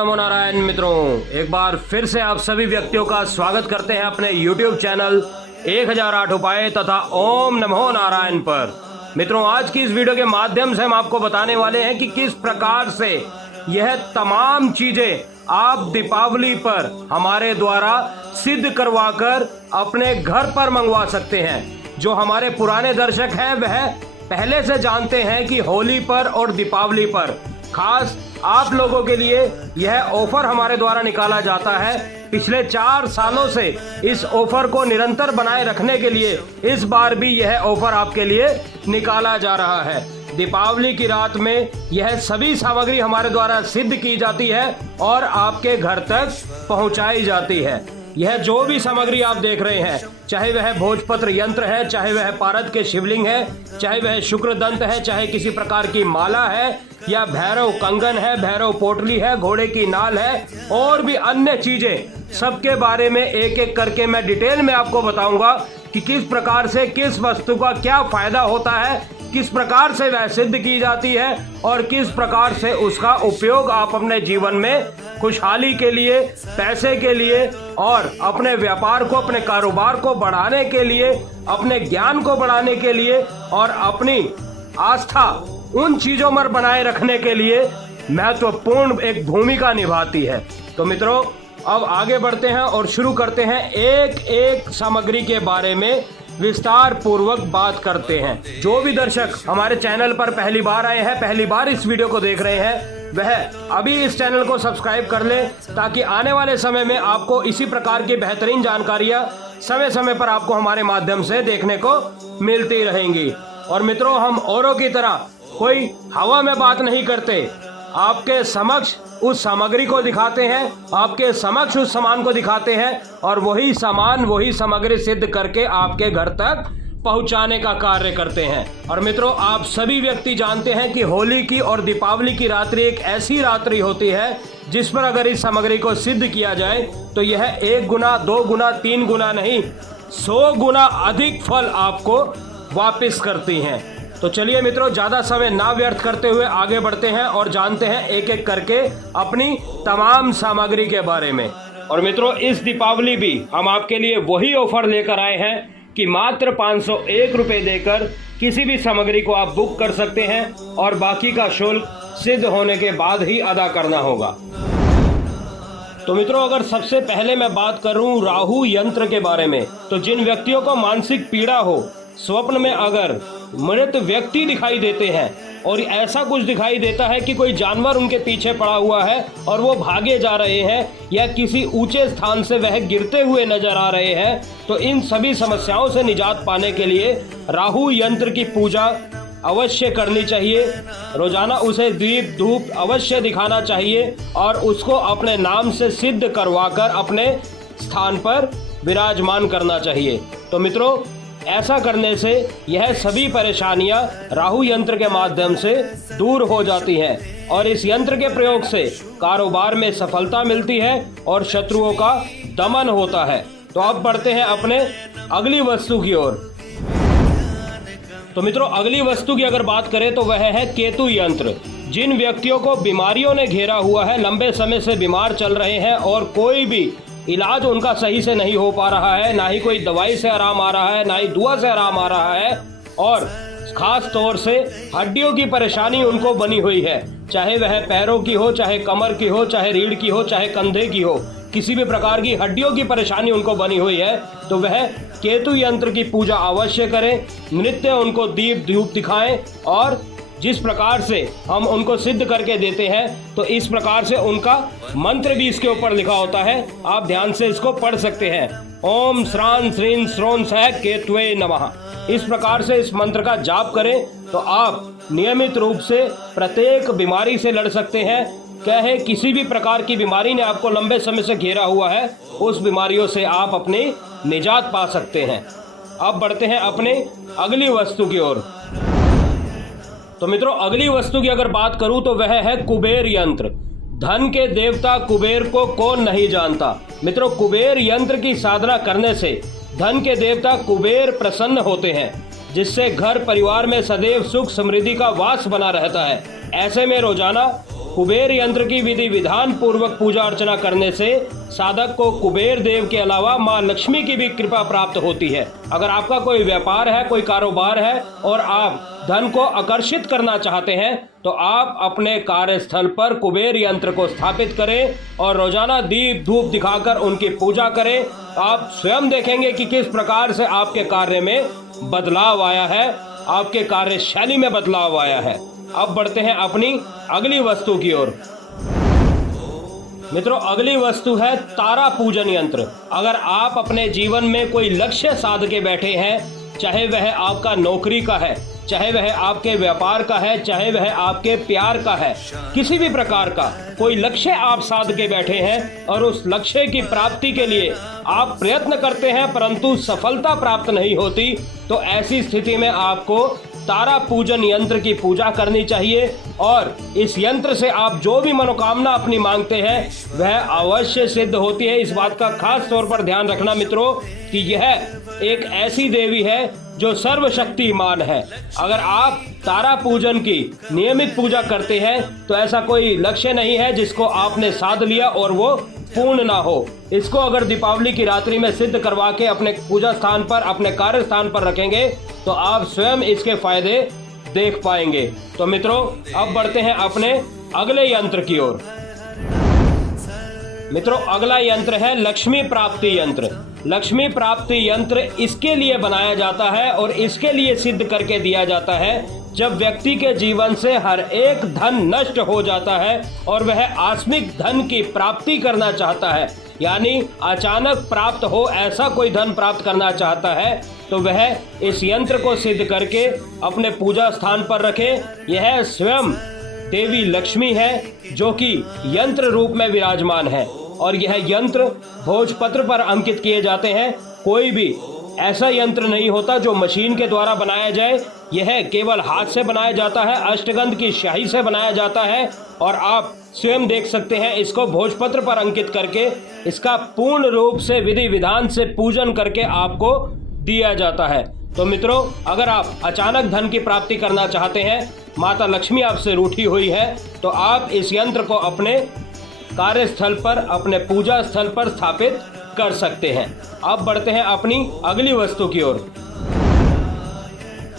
नमो नारायण मित्रों, एक बार फिर से आप सभी व्यक्तियों का स्वागत करते हैं अपने YouTube चैनल 1008 उपाय तथा ओम नमो नारायण पर। मित्रों, आज की इस वीडियो के माध्यम से हम आपको बताने वाले हैं कि किस प्रकार से यह तमाम चीजें आप दीपावली पर हमारे द्वारा सिद्ध करवाकर अपने घर पर मंगवा सकते हैं। जो हमारे पुराने दर्शक हैं वह पहले से जानते हैं कि होली पर और दीपावली पर खास आप लोगों के लिए यह ऑफर हमारे द्वारा निकाला जाता है। पिछले 4 सालों से इस ऑफर को निरंतर बनाए रखने के लिए इस बार भी यह ऑफर आपके लिए निकाला जा रहा है। दीपावली की रात में यह सभी सामग्री हमारे द्वारा सिद्ध की जाती है और आपके घर तक पहुंचाई जाती है। यह जो भी सामग्री आप देख रहे हैं, चाहे वह भोजपत्र यंत्र है, चाहे वह पारद के शिवलिंग है, चाहे वह शुक्रदंत है, चाहे किसी प्रकार की माला है या भैरव कंगन है, भैरव पोटली है, घोड़े की नाल है और भी अन्य चीजें, सबके बारे में एक एक करके मैं डिटेल में आपको बताऊंगा कि किस प्रकार से किस वस्तु का क्या फायदा होता है, किस प्रकार से वह सिद्ध की जाती है और किस प्रकार से उसका उपयोग आप अपने जीवन में खुशहाली के लिए, पैसे के लिए और अपने व्यापार को, अपने कारोबार को बढ़ाने के लिए, अपने ज्ञान को बढ़ाने के लिए और अपनी आस्था उन चीजों पर बनाए रखने के लिए महत्वपूर्ण एक भूमिका निभाती है। तो मित्रों, अब आगे बढ़ते हैं और शुरू करते हैं एक एक सामग्री के बारे में विस्तार पूर्वक बात करते हैं। जो भी दर्शक हमारे चैनल पर पहली बार आए हैं, पहली बार इस वीडियो को देख रहे हैं, वह अभी इस चैनल को सब्सक्राइब कर ले ताकि आने वाले समय में आपको इसी प्रकार की बेहतरीन जानकारियां समय समय पर आपको हमारे माध्यम से देखने को मिलती रहेंगी। और मित्रों, हम औरों की तरह कोई हवा में बात नहीं करते, आपके समक्ष उस सामग्री को दिखाते हैं, आपके समक्ष उस सामान को दिखाते हैं और वही सामान, वही सामग्री सिद्ध करके आपके घर तक पहुंचाने का कार्य करते हैं। और मित्रों, आप सभी व्यक्ति जानते हैं कि होली की और दीपावली की रात्रि एक ऐसी रात्रि होती है जिस पर अगर इस सामग्री को सिद्ध किया जाए तो यह 1 गुना, 2 गुना, 3 गुना नहीं, 100 गुना अधिक फल आपको वापस करती हैं। तो चलिए मित्रों, ज्यादा समय ना व्यर्थ करते हुए आगे बढ़ते हैं और जानते हैं एक एक करके अपनी तमाम सामग्री के बारे में। और मित्रों, इस दीपावली भी हम आपके लिए वही ऑफर लेकर आए हैं कि मात्र 501 रुपये देकर किसी भी सामग्री को आप बुक कर सकते हैं और बाकी का शुल्क सिद्ध होने के बाद ही अदा करना होगा। तो मित्रों, अगर सबसे पहले मैं बात करूं राहु यंत्र के बारे में, तो जिन व्यक्तियों को मानसिक पीड़ा हो, स्वप्न में अगर मृत व्यक्ति दिखाई देते हैं और ऐसा कुछ दिखाई देता है कि कोई जानवर उनके पीछे पड़ा हुआ है और वो भागे जा रहे हैं या किसी ऊंचे स्थान से वह गिरते हुए नजर आ रहे हैं, तो इन सभी समस्याओं से निजात पाने के लिए राहु यंत्र की पूजा अवश्य करनी चाहिए। रोजाना उसे दीप धूप अवश्य दिखाना चाहिए और उसको अपने नाम से सिद्ध करवाकर अपने स्थान पर विराजमान करना चाहिए। तो मित्रों, ऐसा करने से यह सभी परेशानियां राहु यंत्र के माध्यम से दूर हो जाती हैं और इस यंत्र के प्रयोग से कारोबार में सफलता मिलती है और शत्रुओं का दमन होता है। तो अब बढ़ते हैं अपने अगली वस्तु की ओर। तो मित्रों, अगली वस्तु की अगर बात करें तो वह है केतु यंत्र। जिन व्यक्तियों को बीमारियों ने घेरा हुआ है, लंबे समय से बीमार चल रहे हैं और कोई भी इलाज उनका सही से नहीं हो पा रहा है, ना ही कोई दवाई से आराम आ रहा है, ना ही दुआ से आराम आ रहा है और खास तौर से हड्डियों की परेशानी उनको बनी हुई है, चाहे वह पैरों की हो, चाहे कमर की हो, चाहे रीढ़ की हो, चाहे कंधे की हो, किसी भी प्रकार की हड्डियों की परेशानी उनको बनी हुई है, तो वह केतु यंत्र की पूजा अवश्य करें। नित्य उनको दीप धूप दिखाएं और जिस प्रकार से हम उनको सिद्ध करके देते हैं, तो इस प्रकार से उनका मंत्र भी इसके ऊपर लिखा होता है, आप ध्यान से इसको पढ़ सकते हैं। ओम श्रान श्रीन श्रोन सह केतुवे नमः। इस प्रकार से इस मंत्र का जाप करें तो आप नियमित रूप से प्रत्येक बीमारी से लड़ सकते हैं। कहे किसी भी प्रकार की बीमारी ने आपको लंबे समय से घेरा हुआ है, उस बीमारियों से आप अपनी निजात पा सकते हैं। अब बढ़ते हैं अपने अगली वस्तु की ओर। तो मित्रों, अगली वस्तु की अगर बात करूं तो वह है कुबेर यंत्र। धन के देवता कुबेर को कौन नहीं जानता। मित्रों, कुबेर यंत्र की साधना करने से धन के देवता कुबेर प्रसन्न होते हैं, जिससे घर परिवार में सदैव सुख समृद्धि का वास बना रहता है। ऐसे में रोजाना कुबेर यंत्र की विधि विधान पूर्वक पूजा अर्चना करने से साधक को कुबेर देव के अलावा मां लक्ष्मी की भी कृपा प्राप्त होती है। अगर आपका कोई व्यापार है, कोई कारोबार है और आप धन को आकर्षित करना चाहते हैं तो आप अपने कार्यस्थल पर कुबेर यंत्र को स्थापित करें और रोजाना दीप धूप दिखाकर उनकी पूजा करें। आप स्वयं देखेंगे कि किस प्रकार से आपके कार्य में बदलाव आया है, आपके कार्यशैली में बदलाव आया है। अब बढ़ते हैं अपनी अगली वस्तु की ओर। मित्रों, अगली वस्तु है तारा पूजन यंत्र। अगर आप अपने जीवन में कोई लक्ष्य साध के बैठे हैं, चाहे वह आपका नौकरी का है, चाहे वह आपके व्यापार का है, चाहे वह आपके प्यार का है, किसी भी प्रकार का कोई लक्ष्य आप साध के बैठे हैं और उस लक्ष्य की प्राप्ति के लिए आप प्रयत्न करते हैं परंतु सफलता प्राप्त नहीं होती, तो ऐसी स्थिति में आपको तारा पूजन यंत्र की पूजा करनी चाहिए और इस यंत्र से आप जो भी मनोकामना अपनी मांगते हैं वह अवश्य सिद्ध होती है। इस बात का खास तौर पर ध्यान रखना मित्रों कि यह एक ऐसी देवी है जो सर्वशक्तिमान है। अगर आप तारा पूजन की नियमित पूजा करते हैं तो ऐसा कोई लक्ष्य नहीं है जिसको आपने साध लिया और वो पूर्ण ना हो। इसको अगर दीपावली की रात्रि में सिद्ध करवा के अपने पूजा स्थान पर, अपने कार्य स्थान पर रखेंगे तो आप स्वयं इसके फायदे देख पाएंगे। तो मित्रों, अब बढ़ते हैं अपने अगले यंत्र की ओर। मित्रों, अगला यंत्र है लक्ष्मी प्राप्ति यंत्र। लक्ष्मी प्राप्ति यंत्र इसके लिए बनाया जाता है और इसके लिए सिद्ध करके दिया जाता है जब व्यक्ति के जीवन से हर एक धन नष्ट हो जाता है और वह आकस्मिक धन की प्राप्ति करना चाहता है, यानी अचानक प्राप्त हो ऐसा कोई धन प्राप्त करना चाहता है, तो वह इस यंत्र को सिद्ध करके अपने पूजा स्थान पर रखे। यह स्वयं देवी लक्ष्मी है जो कि यंत्र रूप में विराजमान है और यह यंत्र भोजपत्र पर अंकित किए जाते हैं। कोई भी ऐसा यंत्र नहीं होता जो मशीन के द्वारा बनाया जाए, यह केवल हाथ से बनाया जाता है, अष्टगंध की स्याही से बनाया जाता है और आप स्वयं देख सकते हैं इसको भोजपत्र पर अंकित करके इसका पूर्ण रूप से विधि विधान से पूजन करके आपको दिया जाता है। तो मित्रों, अगर आप अचानक धन की प्राप्ति करना चाहते हैं, माता लक्ष्मी आपसे रूठी हुई है, तो आप इस यंत्र को अपने कार्यस्थल पर, अपने पूजा स्थल पर स्थापित कर सकते हैं। अब बढ़ते हैं अपनी अगली वस्तु की ओर।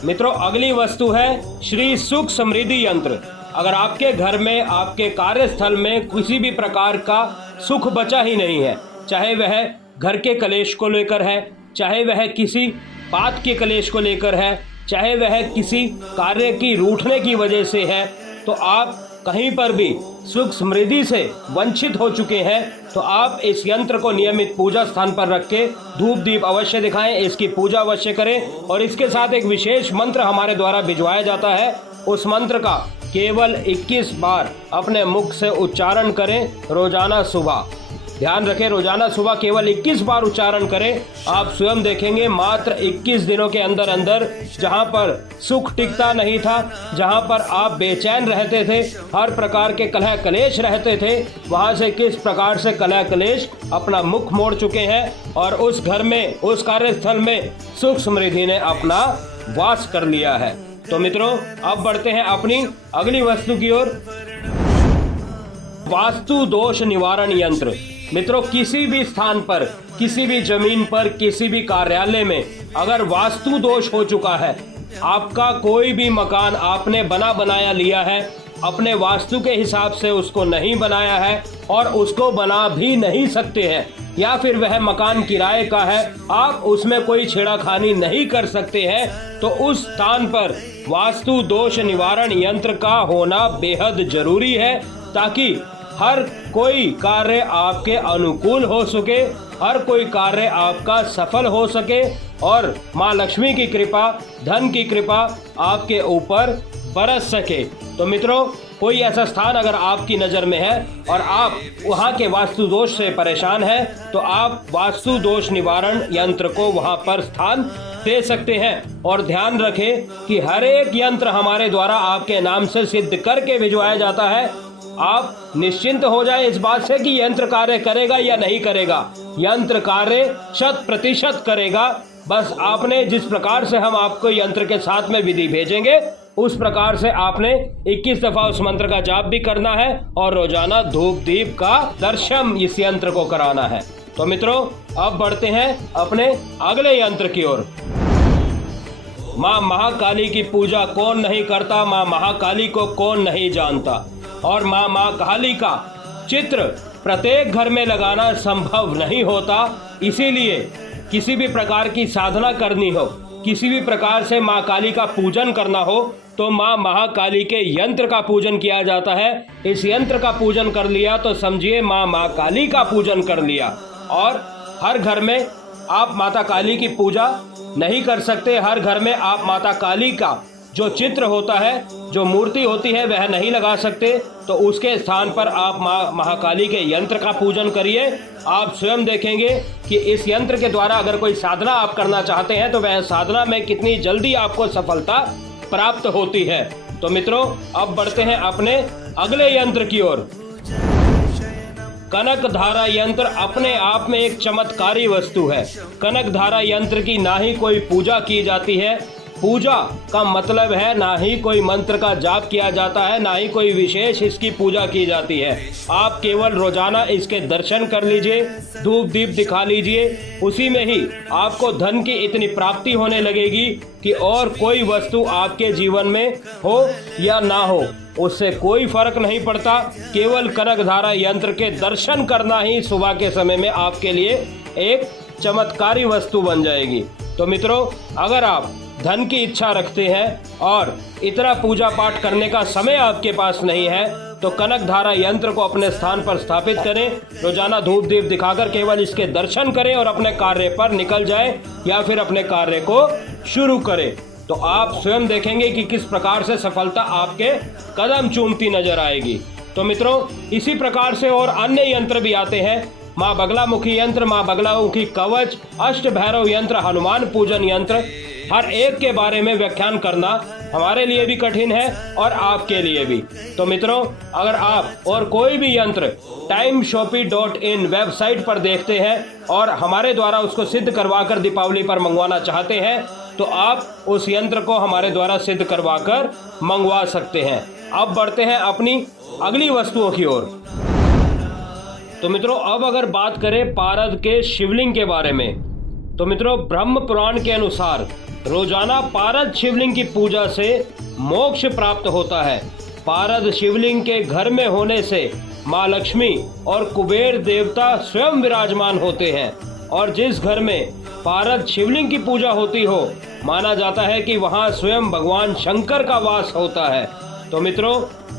मित्रों, अगली वस्तु है श्री सुख समृद्धि यंत्र। अगर आपके घर में, आपके कार्यस्थल में किसी भी प्रकार का सुख बचा ही नहीं है, चाहे वह घर के कलेश को लेकर है, चाहे वह किसी बात के कलेश को लेकर है, चाहे वह किसी कार्य की रूठने की वजह से है, तो आप कहीं पर भी सुख समृद्धि से वंचित हो चुके हैं, तो आप इस यंत्र को नियमित पूजा स्थान पर रख के धूप दीप अवश्य दिखाएं, इसकी पूजा अवश्य करें और इसके साथ एक विशेष मंत्र हमारे द्वारा भिजवाया जाता है। उस मंत्र का केवल 21 बार अपने मुख से उच्चारण करें रोजाना सुबह। ध्यान रखें, रोजाना सुबह केवल 21 बार उच्चारण करें। आप स्वयं देखेंगे मात्र 21 दिनों के अंदर अंदर जहां पर सुख टिकता नहीं था, जहां पर आप बेचैन रहते थे, हर प्रकार के कलह कलेश रहते थे, वहां से किस प्रकार से कलह कलेश अपना मुख मोड़ चुके हैं और उस घर में, उस कार्यस्थल में सुख समृद्धि ने अपना वास कर लिया है। तो मित्रों, अब बढ़ते हैं अपनी अगली वस्तु की ओर। वास्तु दोष निवारण यंत्र। मित्रों, किसी भी स्थान पर, किसी भी जमीन पर, किसी भी कार्यालय में अगर वास्तु दोष हो चुका है, आपका कोई भी मकान आपने बना बनाया लिया है, अपने वास्तु के हिसाब से उसको नहीं बनाया है और उसको बना भी नहीं सकते हैं, या फिर वह मकान किराए का है, आप उसमें कोई छेड़खानी नहीं कर सकते हैं, तो उस स्थान पर वास्तु दोष निवारण यंत्र का होना बेहद जरूरी है ताकि हर कोई कार्य आपके अनुकूल हो सके, हर कोई कार्य आपका सफल हो सके और माँ लक्ष्मी की कृपा, धन की कृपा आपके ऊपर बरस सके। तो मित्रों, कोई ऐसा स्थान अगर आपकी नज़र में है और आप वहाँ के वास्तु दोष से परेशान हैं, तो आप वास्तु दोष निवारण यंत्र को वहाँ पर स्थान दे सकते हैं। और ध्यान रखें कि हर एक यंत्र हमारे द्वारा आपके नाम से सिद्ध करके भिजवाया जाता है। आप निश्चिंत हो जाए इस बात से कि यंत्र कार्य करेगा या नहीं करेगा। यंत्र कार्य 100% करेगा। बस आपने जिस प्रकार से हम आपको यंत्र के साथ में विधि भेजेंगे उस प्रकार से आपने 21 दफा उस मंत्र का जाप भी करना है और रोजाना धूप दीप का दर्शन इस यंत्र को कराना है। तो मित्रों, अब बढ़ते हैं अपने अगले यंत्र की ओर। माँ महाकाली की पूजा कौन नहीं करता, माँ महाकाली को कौन नहीं जानता, और माँ महाकाली का चित्र प्रत्येक घर में लगाना संभव नहीं होता। इसीलिए किसी भी प्रकार की साधना करनी हो, किसी भी प्रकार से माँ काली का पूजन करना हो, तो माँ महाकाली के यंत्र का पूजन किया जाता है। इस यंत्र का पूजन कर लिया तो समझिए माँ महाकाली का पूजन कर लिया। और हर घर में आप माता काली की पूजा नहीं कर सकते, हर घर में आप माता काली का जो चित्र होता है, जो मूर्ति होती है, वह नहीं लगा सकते। तो उसके स्थान पर आप माँ महाकाली के यंत्र का पूजन करिए। आप स्वयं देखेंगे कि इस यंत्र के द्वारा अगर कोई साधना आप करना चाहते हैं तो वह साधना में कितनी जल्दी आपको सफलता प्राप्त होती है। तो मित्रों, अब बढ़ते हैं अपने अगले यंत्र की ओर। कनक धारा यंत्र अपने आप में एक चमत्कारी वस्तु है। कनक धारा यंत्र की ना ही कोई पूजा की जाती है, पूजा का मतलब है ना ही कोई मंत्र का जाप किया जाता है, ना ही कोई विशेष इसकी पूजा की जाती है। आप केवल रोजाना इसके दर्शन कर लीजिए, धूप दीप दिखा लीजिए, उसी में ही आपको धन की इतनी प्राप्ति होने लगेगी कि और कोई वस्तु आपके जीवन में हो या ना हो, उससे कोई फर्क नहीं पड़ता। केवल कनक धारा यंत्र के दर्शन करना ही सुबह के समय में आपके लिए एक चमत्कारी वस्तु बन जाएगी। तो मित्रों, अगर आप धन की इच्छा रखते हैं और इतना पूजा पाठ करने का समय आपके पास नहीं है, तो कनक धारा यंत्र को अपने स्थान पर स्थापित करें, रोजाना धूप दीप दिखाकर केवल इसके दर्शन करें और अपने कार्य पर निकल जाएं या फिर अपने कार्य को शुरू करें। तो आप स्वयं देखेंगे कि किस प्रकार से सफलता आपके कदम चूमती नजर आएगी। तो मित्रों, इसी प्रकार से और अन्य यंत्र भी आते हैं। माँ बगलामुखी यंत्र, माँ बगलामुखी कवच, अष्ट भैरव यंत्र, हनुमान पूजन यंत्र, हर एक के बारे में व्याख्यान करना हमारे लिए भी कठिन है और आपके लिए भी। तो मित्रों, अगर आप और कोई भी यंत्र timeshopee.in वेबसाइट पर देखते हैं और हमारे द्वारा उसको सिद्ध करवाकर दीपावली पर मंगवाना चाहते हैं, तो आप उस यंत्र को हमारे द्वारा सिद्ध करवाकर मंगवा सकते हैं। अब बढ़ते हैं अपनी अगली वस्तुओं की ओर। तो मित्रों, अब अगर बात करें पारद के शिवलिंग के बारे में, तो मित्रों, ब्रह्म पुराण के अनुसार रोजाना पारद शिवलिंग की पूजा से मोक्ष प्राप्त होता है। पारद शिवलिंग के घर में होने से माँ लक्ष्मी और कुबेर देवता स्वयं विराजमान होते हैं, और जिस घर में पारद शिवलिंग की पूजा होती हो, माना जाता है कि वहाँ स्वयं भगवान शंकर का वास होता है। तो मित्रों,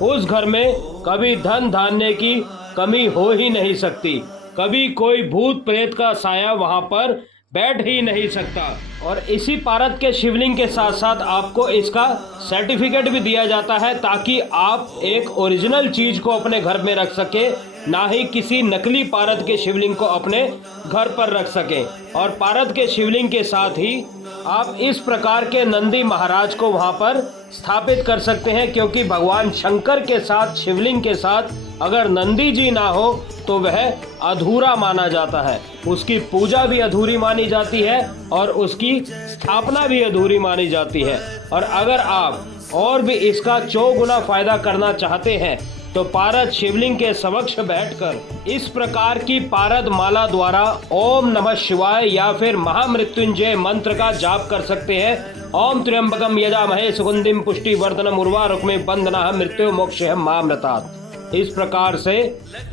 उस घर में कभी धन धान्य की कमी हो ही नहीं सकती, कभी कोई भूत प्रेत का साया वहाँ पर बैठ ही नहीं सकता। और इसी पारद के शिवलिंग के साथ साथ आपको इसका सर्टिफिकेट भी दिया जाता है, ताकि आप एक ओरिजिनल चीज को अपने घर में रख सके, ना ही किसी नकली पारद के शिवलिंग को अपने घर पर रख सके। और पारद के शिवलिंग के साथ ही आप इस प्रकार के नंदी महाराज को वहां पर स्थापित कर सकते हैं, क्योंकि भगवान शंकर के साथ शिवलिंग के साथ अगर नंदी जी ना हो तो वह अधूरा माना जाता है, उसकी पूजा भी अधूरी मानी जाती है और उसकी स्थापना भी अधूरी मानी जाती है। और अगर आप और भी इसका 4 गुना फायदा करना चाहते हैं, तो पारद शिवलिंग के समक्ष बैठकर इस प्रकार की पारद माला द्वारा ओम नमः शिवाय या फिर महामृत्युंजय मंत्र का जाप कर सकते हैं। ओम त्र्यंबकम यजामहे सुगंधिम पुष्टिवर्धनम उर्वारुकमेव बंधनाः मृत्यु मोक्षयः मामृतात्। इस प्रकार से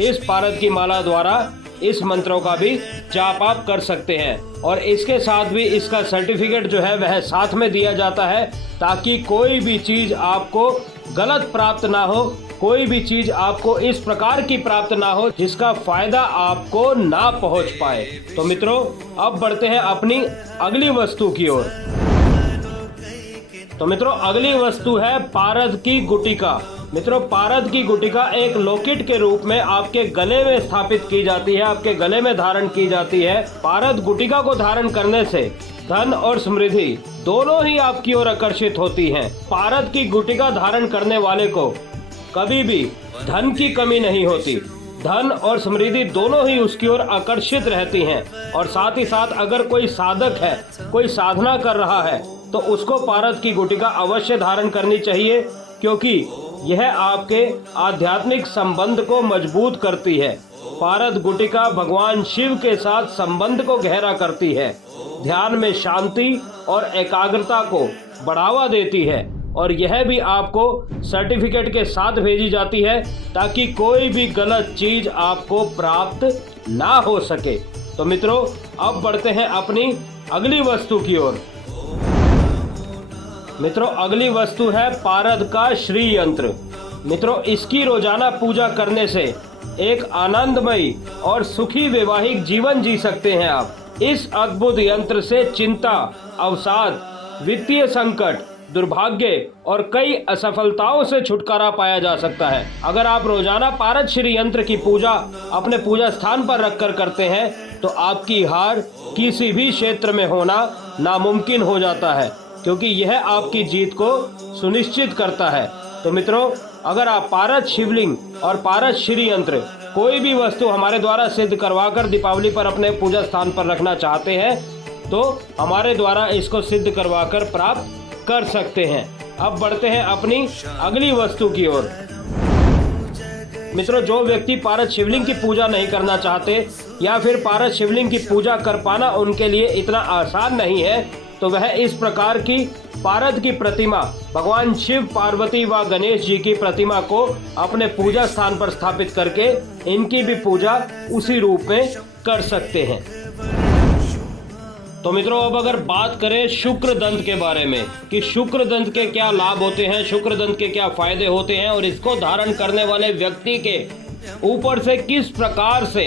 इस पारद की माला द्वारा इस मंत्रों का भी जाप आप कर सकते हैं, और इसके साथ भी इसका सर्टिफिकेट जो है वह साथ में दिया जाता है, ताकि कोई भी चीज आपको गलत प्राप्त ना हो, कोई भी चीज आपको इस प्रकार की प्राप्त ना हो जिसका फायदा आपको ना पहुंच पाए। तो मित्रों, अब बढ़ते हैं अपनी अगली वस्तु की ओर। तो मित्रों, अगली वस्तु है पारद की गुटिका। मित्रों, पारद की गुटिका एक लॉकेट के रूप में आपके गले में स्थापित की जाती है, आपके गले में धारण की जाती है। पारद गुटिका को धारण करने से धन और समृद्धि दोनों ही आपकी ओर आकर्षित होती हैं। पारद की गुटिका धारण करने वाले को कभी भी धन की कमी नहीं होती, धन और समृद्धि दोनों ही उसकी ओर आकर्षित रहती हैं। और साथ ही साथ अगर कोई साधक है, कोई साधना कर रहा है, तो उसको पारद की गुटिका अवश्य धारण करनी चाहिए, क्योंकि यह आपके आध्यात्मिक संबंध को मजबूत करती है। पारद गुटिका भगवान शिव के साथ संबंध को गहरा करती है, ध्यान में शांति और एकाग्रता को बढ़ावा देती है, और यह भी आपको सर्टिफिकेट के साथ भेजी जाती है ताकि कोई भी गलत चीज आपको प्राप्त ना हो सके। तो मित्रों, अब बढ़ते हैं अपनी अगली वस्तु की ओर। मित्रों, अगली वस्तु है पारद का श्री यंत्र। मित्रों, इसकी रोजाना पूजा करने से एक आनंदमयी और सुखी वैवाहिक जीवन जी सकते हैं आप। इस अद्भुत यंत्र से चिंता, अवसाद, वित्तीय संकट, दुर्भाग्य और कई असफलताओं से छुटकारा पाया जा सकता है। अगर आप रोजाना पारद श्री यंत्र की पूजा अपने पूजा स्थान पर रखकर करते हैं तो आपकी हार किसी भी क्षेत्र में होना नामुमकिन हो जाता है, क्योंकि यह आपकी जीत को सुनिश्चित करता है। तो मित्रों, अगर आप पारद शिवलिंग और पारद श्री यंत्र कोई भी वस्तु हमारे द्वारा सिद्ध करवाकर दीपावली पर अपने पूजा स्थान पर रखना चाहते हैं तो हमारे द्वारा इसको सिद्ध करवाकर प्राप्त कर सकते हैं। अब बढ़ते हैं अपनी अगली वस्तु की ओर। मित्रों, जो व्यक्ति पारद शिवलिंग की पूजा नहीं करना चाहते या फिर पारद शिवलिंग की पूजा कर पाना उनके लिए इतना आसान नहीं है, तो वह इस प्रकार की पारद की प्रतिमा, भगवान शिव, पार्वती व गणेश जी की प्रतिमा को अपने पूजा स्थान पर स्थापित करके इनकी भी पूजा उसी रूप में कर सकते हैं। तो मित्रों, अब अगर बात करें शुक्र दंत के बारे में कि शुक्र दंत के क्या लाभ होते हैं, शुक्र दंत के क्या फायदे होते हैं और इसको धारण करने वाले व्यक्ति के ऊपर से किस प्रकार से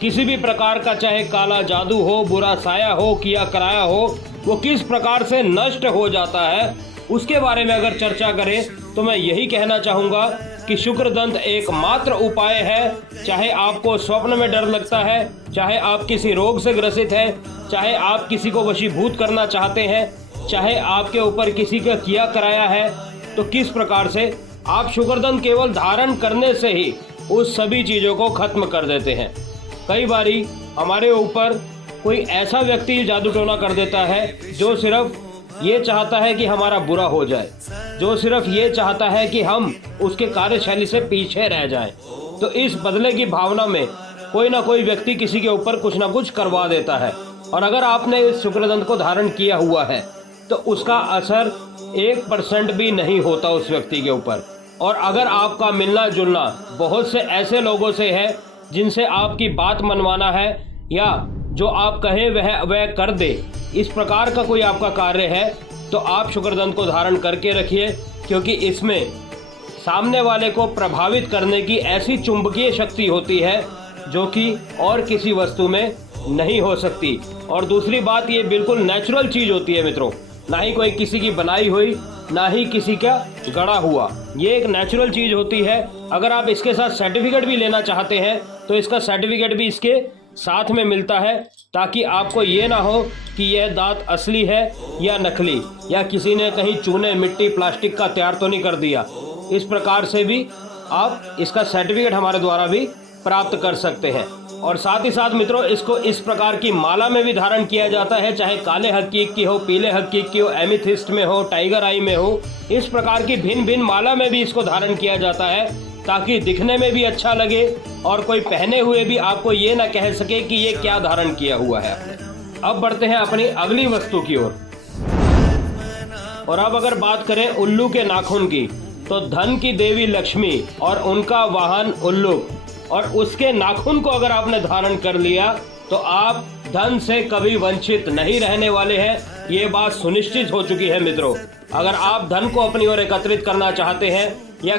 किसी भी प्रकार का चाहे काला जादू हो, बुरा साया हो, किया कराया हो, वो किस प्रकार से नष्ट हो जाता है, उसके बारे में अगर चर्चा करें तो मैं यही कहना चाहूँगा कि शुक्र दंत एकमात्र उपाय है। चाहे आपको स्वप्न में डर लगता है, चाहे आप किसी रोग से ग्रसित हैं, चाहे आप किसी को वशीभूत करना चाहते हैं, चाहे आपके ऊपर किसी का किया कराया है, तो किस प्रकार से आप शुक्र दंत केवल धारण करने से ही उस सभी चीज़ों को खत्म कर देते हैं। कई बारी हमारे ऊपर कोई ऐसा व्यक्ति जादू टोना कर देता है जो सिर्फ ये चाहता है कि हमारा बुरा हो जाए, जो सिर्फ ये चाहता है कि हम उसके कार्यशैली से पीछे रह जाएं। तो इस बदले की भावना में कोई ना कोई व्यक्ति किसी के ऊपर कुछ ना कुछ करवा देता है, और अगर आपने इस शुक्रदंत को धारण किया हुआ है तो उसका असर 1% भी नहीं होता उस व्यक्ति के ऊपर। और अगर आपका मिलना जुलना बहुत से ऐसे लोगों से है जिनसे आपकी बात मनवाना है या जो आप कहें वह कर दे, इस प्रकार का कोई आपका कार्य है, तो आप शुक्रदंत को धारण करके रखिए, क्योंकि इसमें सामने वाले को प्रभावित करने की ऐसी चुंबकीय शक्ति होती है जो कि और किसी वस्तु में नहीं हो सकती। और दूसरी बात, ये बिल्कुल नेचुरल चीज़ होती है मित्रों, ना ही कोई किसी की बनाई हुई, ना ही किसी का गढ़ा हुआ, ये एक नेचुरल चीज़ होती है। अगर आप इसके साथ सर्टिफिकेट भी लेना चाहते हैं तो इसका सर्टिफिकेट भी इसके साथ में मिलता है, ताकि आपको ये ना हो कि यह दांत असली है या नकली, या किसी ने कहीं चूने, मिट्टी, प्लास्टिक का तैयार तो नहीं कर दिया। इस प्रकार से भी आप इसका सर्टिफिकेट हमारे द्वारा भी प्राप्त कर सकते हैं। और साथ ही साथ मित्रों, इसको इस प्रकार की माला में भी धारण किया जाता है, चाहे काले हकीक की हो, पीले हकीक की हो, एमिथिस्ट में हो, टाइगर आई में हो, इस प्रकार की भिन्न भिन्न माला में भी इसको धारण किया जाता है, ताकि दिखने में भी अच्छा लगे और कोई पहने हुए भी आपको ये ना कह सके कि ये क्या धारण किया हुआ है आपने। अब बढ़ते हैं अपनी अगली वस्तु की ओर। और अब अगर बात करें उल्लू के नाखून की, तो धन की देवी लक्ष्मी और उनका वाहन उल्लू और उसके नाखून को अगर आपने धारण कर लिया तो आप धन से कभी वंचित नहीं रहने वाले हैं। ये बात सुनिश्चित हो चुकी है मित्रों। अगर आप धन को अपनी ओर एकत्रित करना चाहते हैं या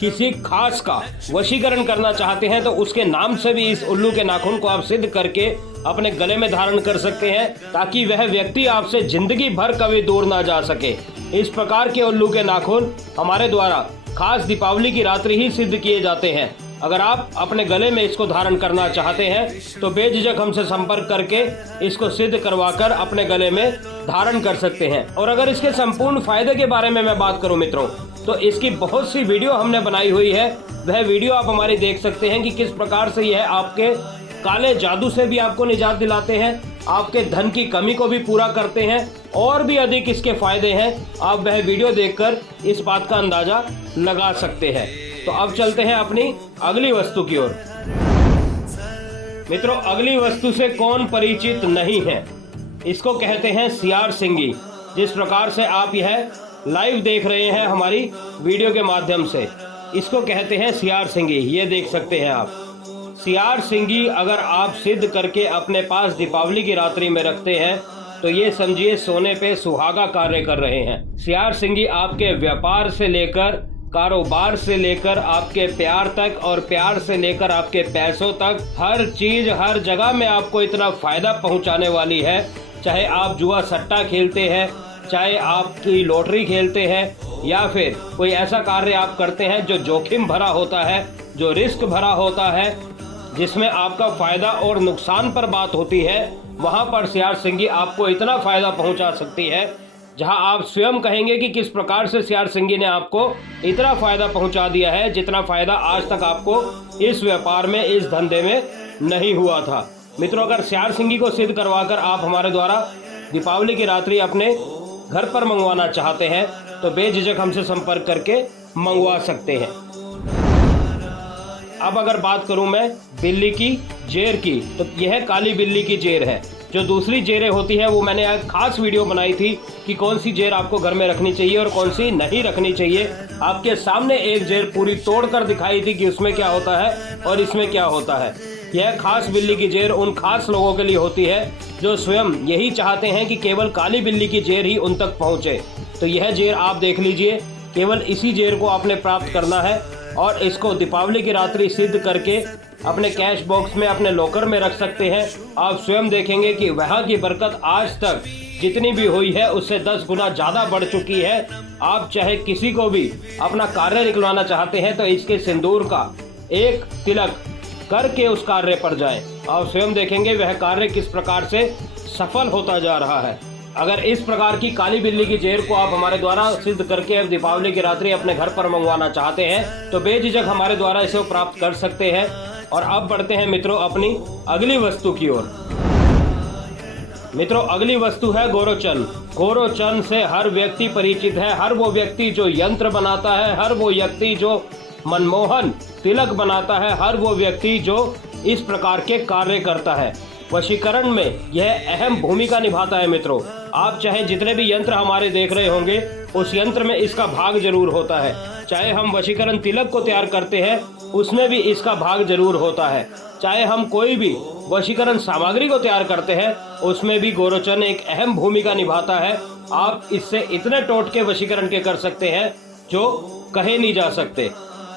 किसी खास का वशीकरण करना चाहते हैं, तो उसके नाम से भी इस उल्लू के नाखून को आप सिद्ध करके अपने गले में धारण कर सकते हैं, ताकि वह व्यक्ति आपसे जिंदगी भर कभी दूर ना जा सके। इस प्रकार के उल्लू के नाखून हमारे द्वारा खास दीपावली की रात्रि ही सिद्ध किए जाते हैं। अगर आप अपने गले में इसको धारण करना चाहते हैं तो बेझिझक हमसे संपर्क करके इसको सिद्ध करवाकर अपने गले में धारण कर सकते हैं। और अगर इसके संपूर्ण फायदे के बारे में मैं बात करूं मित्रों, तो इसकी बहुत सी वीडियो हमने बनाई हुई है। वह वीडियो आप हमारी देख सकते हैं कि किस प्रकार से यह आपके काले जादू से भी आपको निजात दिलाते हैं, आपके धन की कमी को भी पूरा करते हैं और भी अधिक इसके फायदे हैं। आप वह वीडियो देखकर इस बात का अंदाजा लगा सकते हैं। तो अब चलते हैं अपनी अगली वस्तु की ओर। मित्रों, अगली वस्तु से कौन परिचित नहीं है, इसको कहते हैं सियार सिंगी। जिस प्रकार से आप यह लाइव देख रहे हैं हमारी वीडियो के माध्यम से, इसको कहते हैं सियार सिंगी। ये देख सकते हैं आप सियार सिंगी अगर आप सिद्ध करके अपने पास दीपावली की रात्रि में रखते हैं तो ये समझिए सोने पे सुहागा कार्य कर रहे हैं। सियार सिंगी आपके व्यापार से लेकर, कारोबार से लेकर, आपके प्यार तक, और प्यार से लेकर आपके पैसों तक, हर चीज हर जगह में आपको इतना फायदा पहुंचाने वाली है। चाहे आप जुआ सट्टा खेलते हैं, चाहे आपकी लॉटरी खेलते हैं, या फिर कोई ऐसा कार्य आप करते हैं जो जोखिम भरा होता है, जो रिस्क भरा होता है, जिसमें आपका फायदा और नुकसान पर बात होती है, वहां पर सियार सिंगी आपको इतना फायदा पहुंचा सकती है जहां आप स्वयं कहेंगे कि किस प्रकार से सियार सिंगी ने आपको इतना फायदा पहुंचा दिया है जितना फायदा आज तक आपको इस व्यापार में, इस धंधे में नहीं हुआ था। मित्रों, अगर सियार सिंगी को सिद्ध करवाकर आप हमारे द्वारा दीपावली की रात्रि अपने घर पर मंगवाना चाहते हैं तो बेझिझक हमसे संपर्क करके मंगवा सकते हैं। अब अगर बात करूं मैं बिल्ली की जेर की, तो यह काली बिल्ली की जेर है। जो दूसरी जेरें होती है वो मैंने एक खास वीडियो बनाई थी कि कौन सी जेर आपको घर में रखनी चाहिए और कौन सी नहीं रखनी चाहिए। आपके सामने एक जेर पूरी तोड़कर दिखाई थी कि उसमें क्या होता है और इसमें क्या होता है। यह खास बिल्ली की जेर उन खास लोगों के लिए होती है जो स्वयं यही चाहते हैं कि केवल काली बिल्ली की जेर ही उन तक पहुंचे। तो यह जेर आप देख लीजिए, केवल इसी जेर को आपने प्राप्त करना है और इसको दीपावली की रात्रि सिद्ध करके अपने कैश बॉक्स में, अपने लॉकर में रख सकते हैं। आप स्वयं देखेंगे कि वहाँ की बरकत आज तक जितनी भी हुई है उससे 10 गुना ज़्यादा बढ़ चुकी है। आप चाहे किसी को भी अपना कार्य निकलवाना चाहते हैं तो इसके सिंदूर का एक तिलक करके उस कार्य पर जाएं। आप स्वयं देखेंगे वह कार्य किस प्रकार से सफल होता जा रहा है। अगर इस प्रकार की काली बिल्ली की जेर को आप हमारे द्वारा सिद्ध करके अब दीपावली की रात्रि अपने घर पर मंगवाना चाहते हैं तो बेझिझक हमारे द्वारा इसे प्राप्त कर सकते हैं। और अब बढ़ते हैं मित्रों अपनी अगली वस्तु की ओर। मित्रों, अगली वस्तु है गोरोचन। गोरोचन से हर व्यक्ति परिचित है। हर वो व्यक्ति जो यंत्र बनाता है, हर वो व्यक्ति जो मनमोहन तिलक बनाता है, हर वो व्यक्ति जो इस प्रकार के कार्य करता है, वशीकरण में यह अहम भूमिका निभाता है। मित्रों, आप चाहे जितने भी यंत्र हमारे देख रहे होंगे उस यंत्र में इसका भाग जरूर होता है। चाहे हम वशीकरण तिलक को तैयार करते हैं उसमें भी इसका भाग जरूर होता है। चाहे हम कोई भी वशीकरण सामग्री को तैयार करते हैं उसमें भी गोरोचन एक अहम भूमिका निभाता है। आप इससे इतने टोटके वशीकरण के कर सकते हैं जो कहे नहीं जा सकते।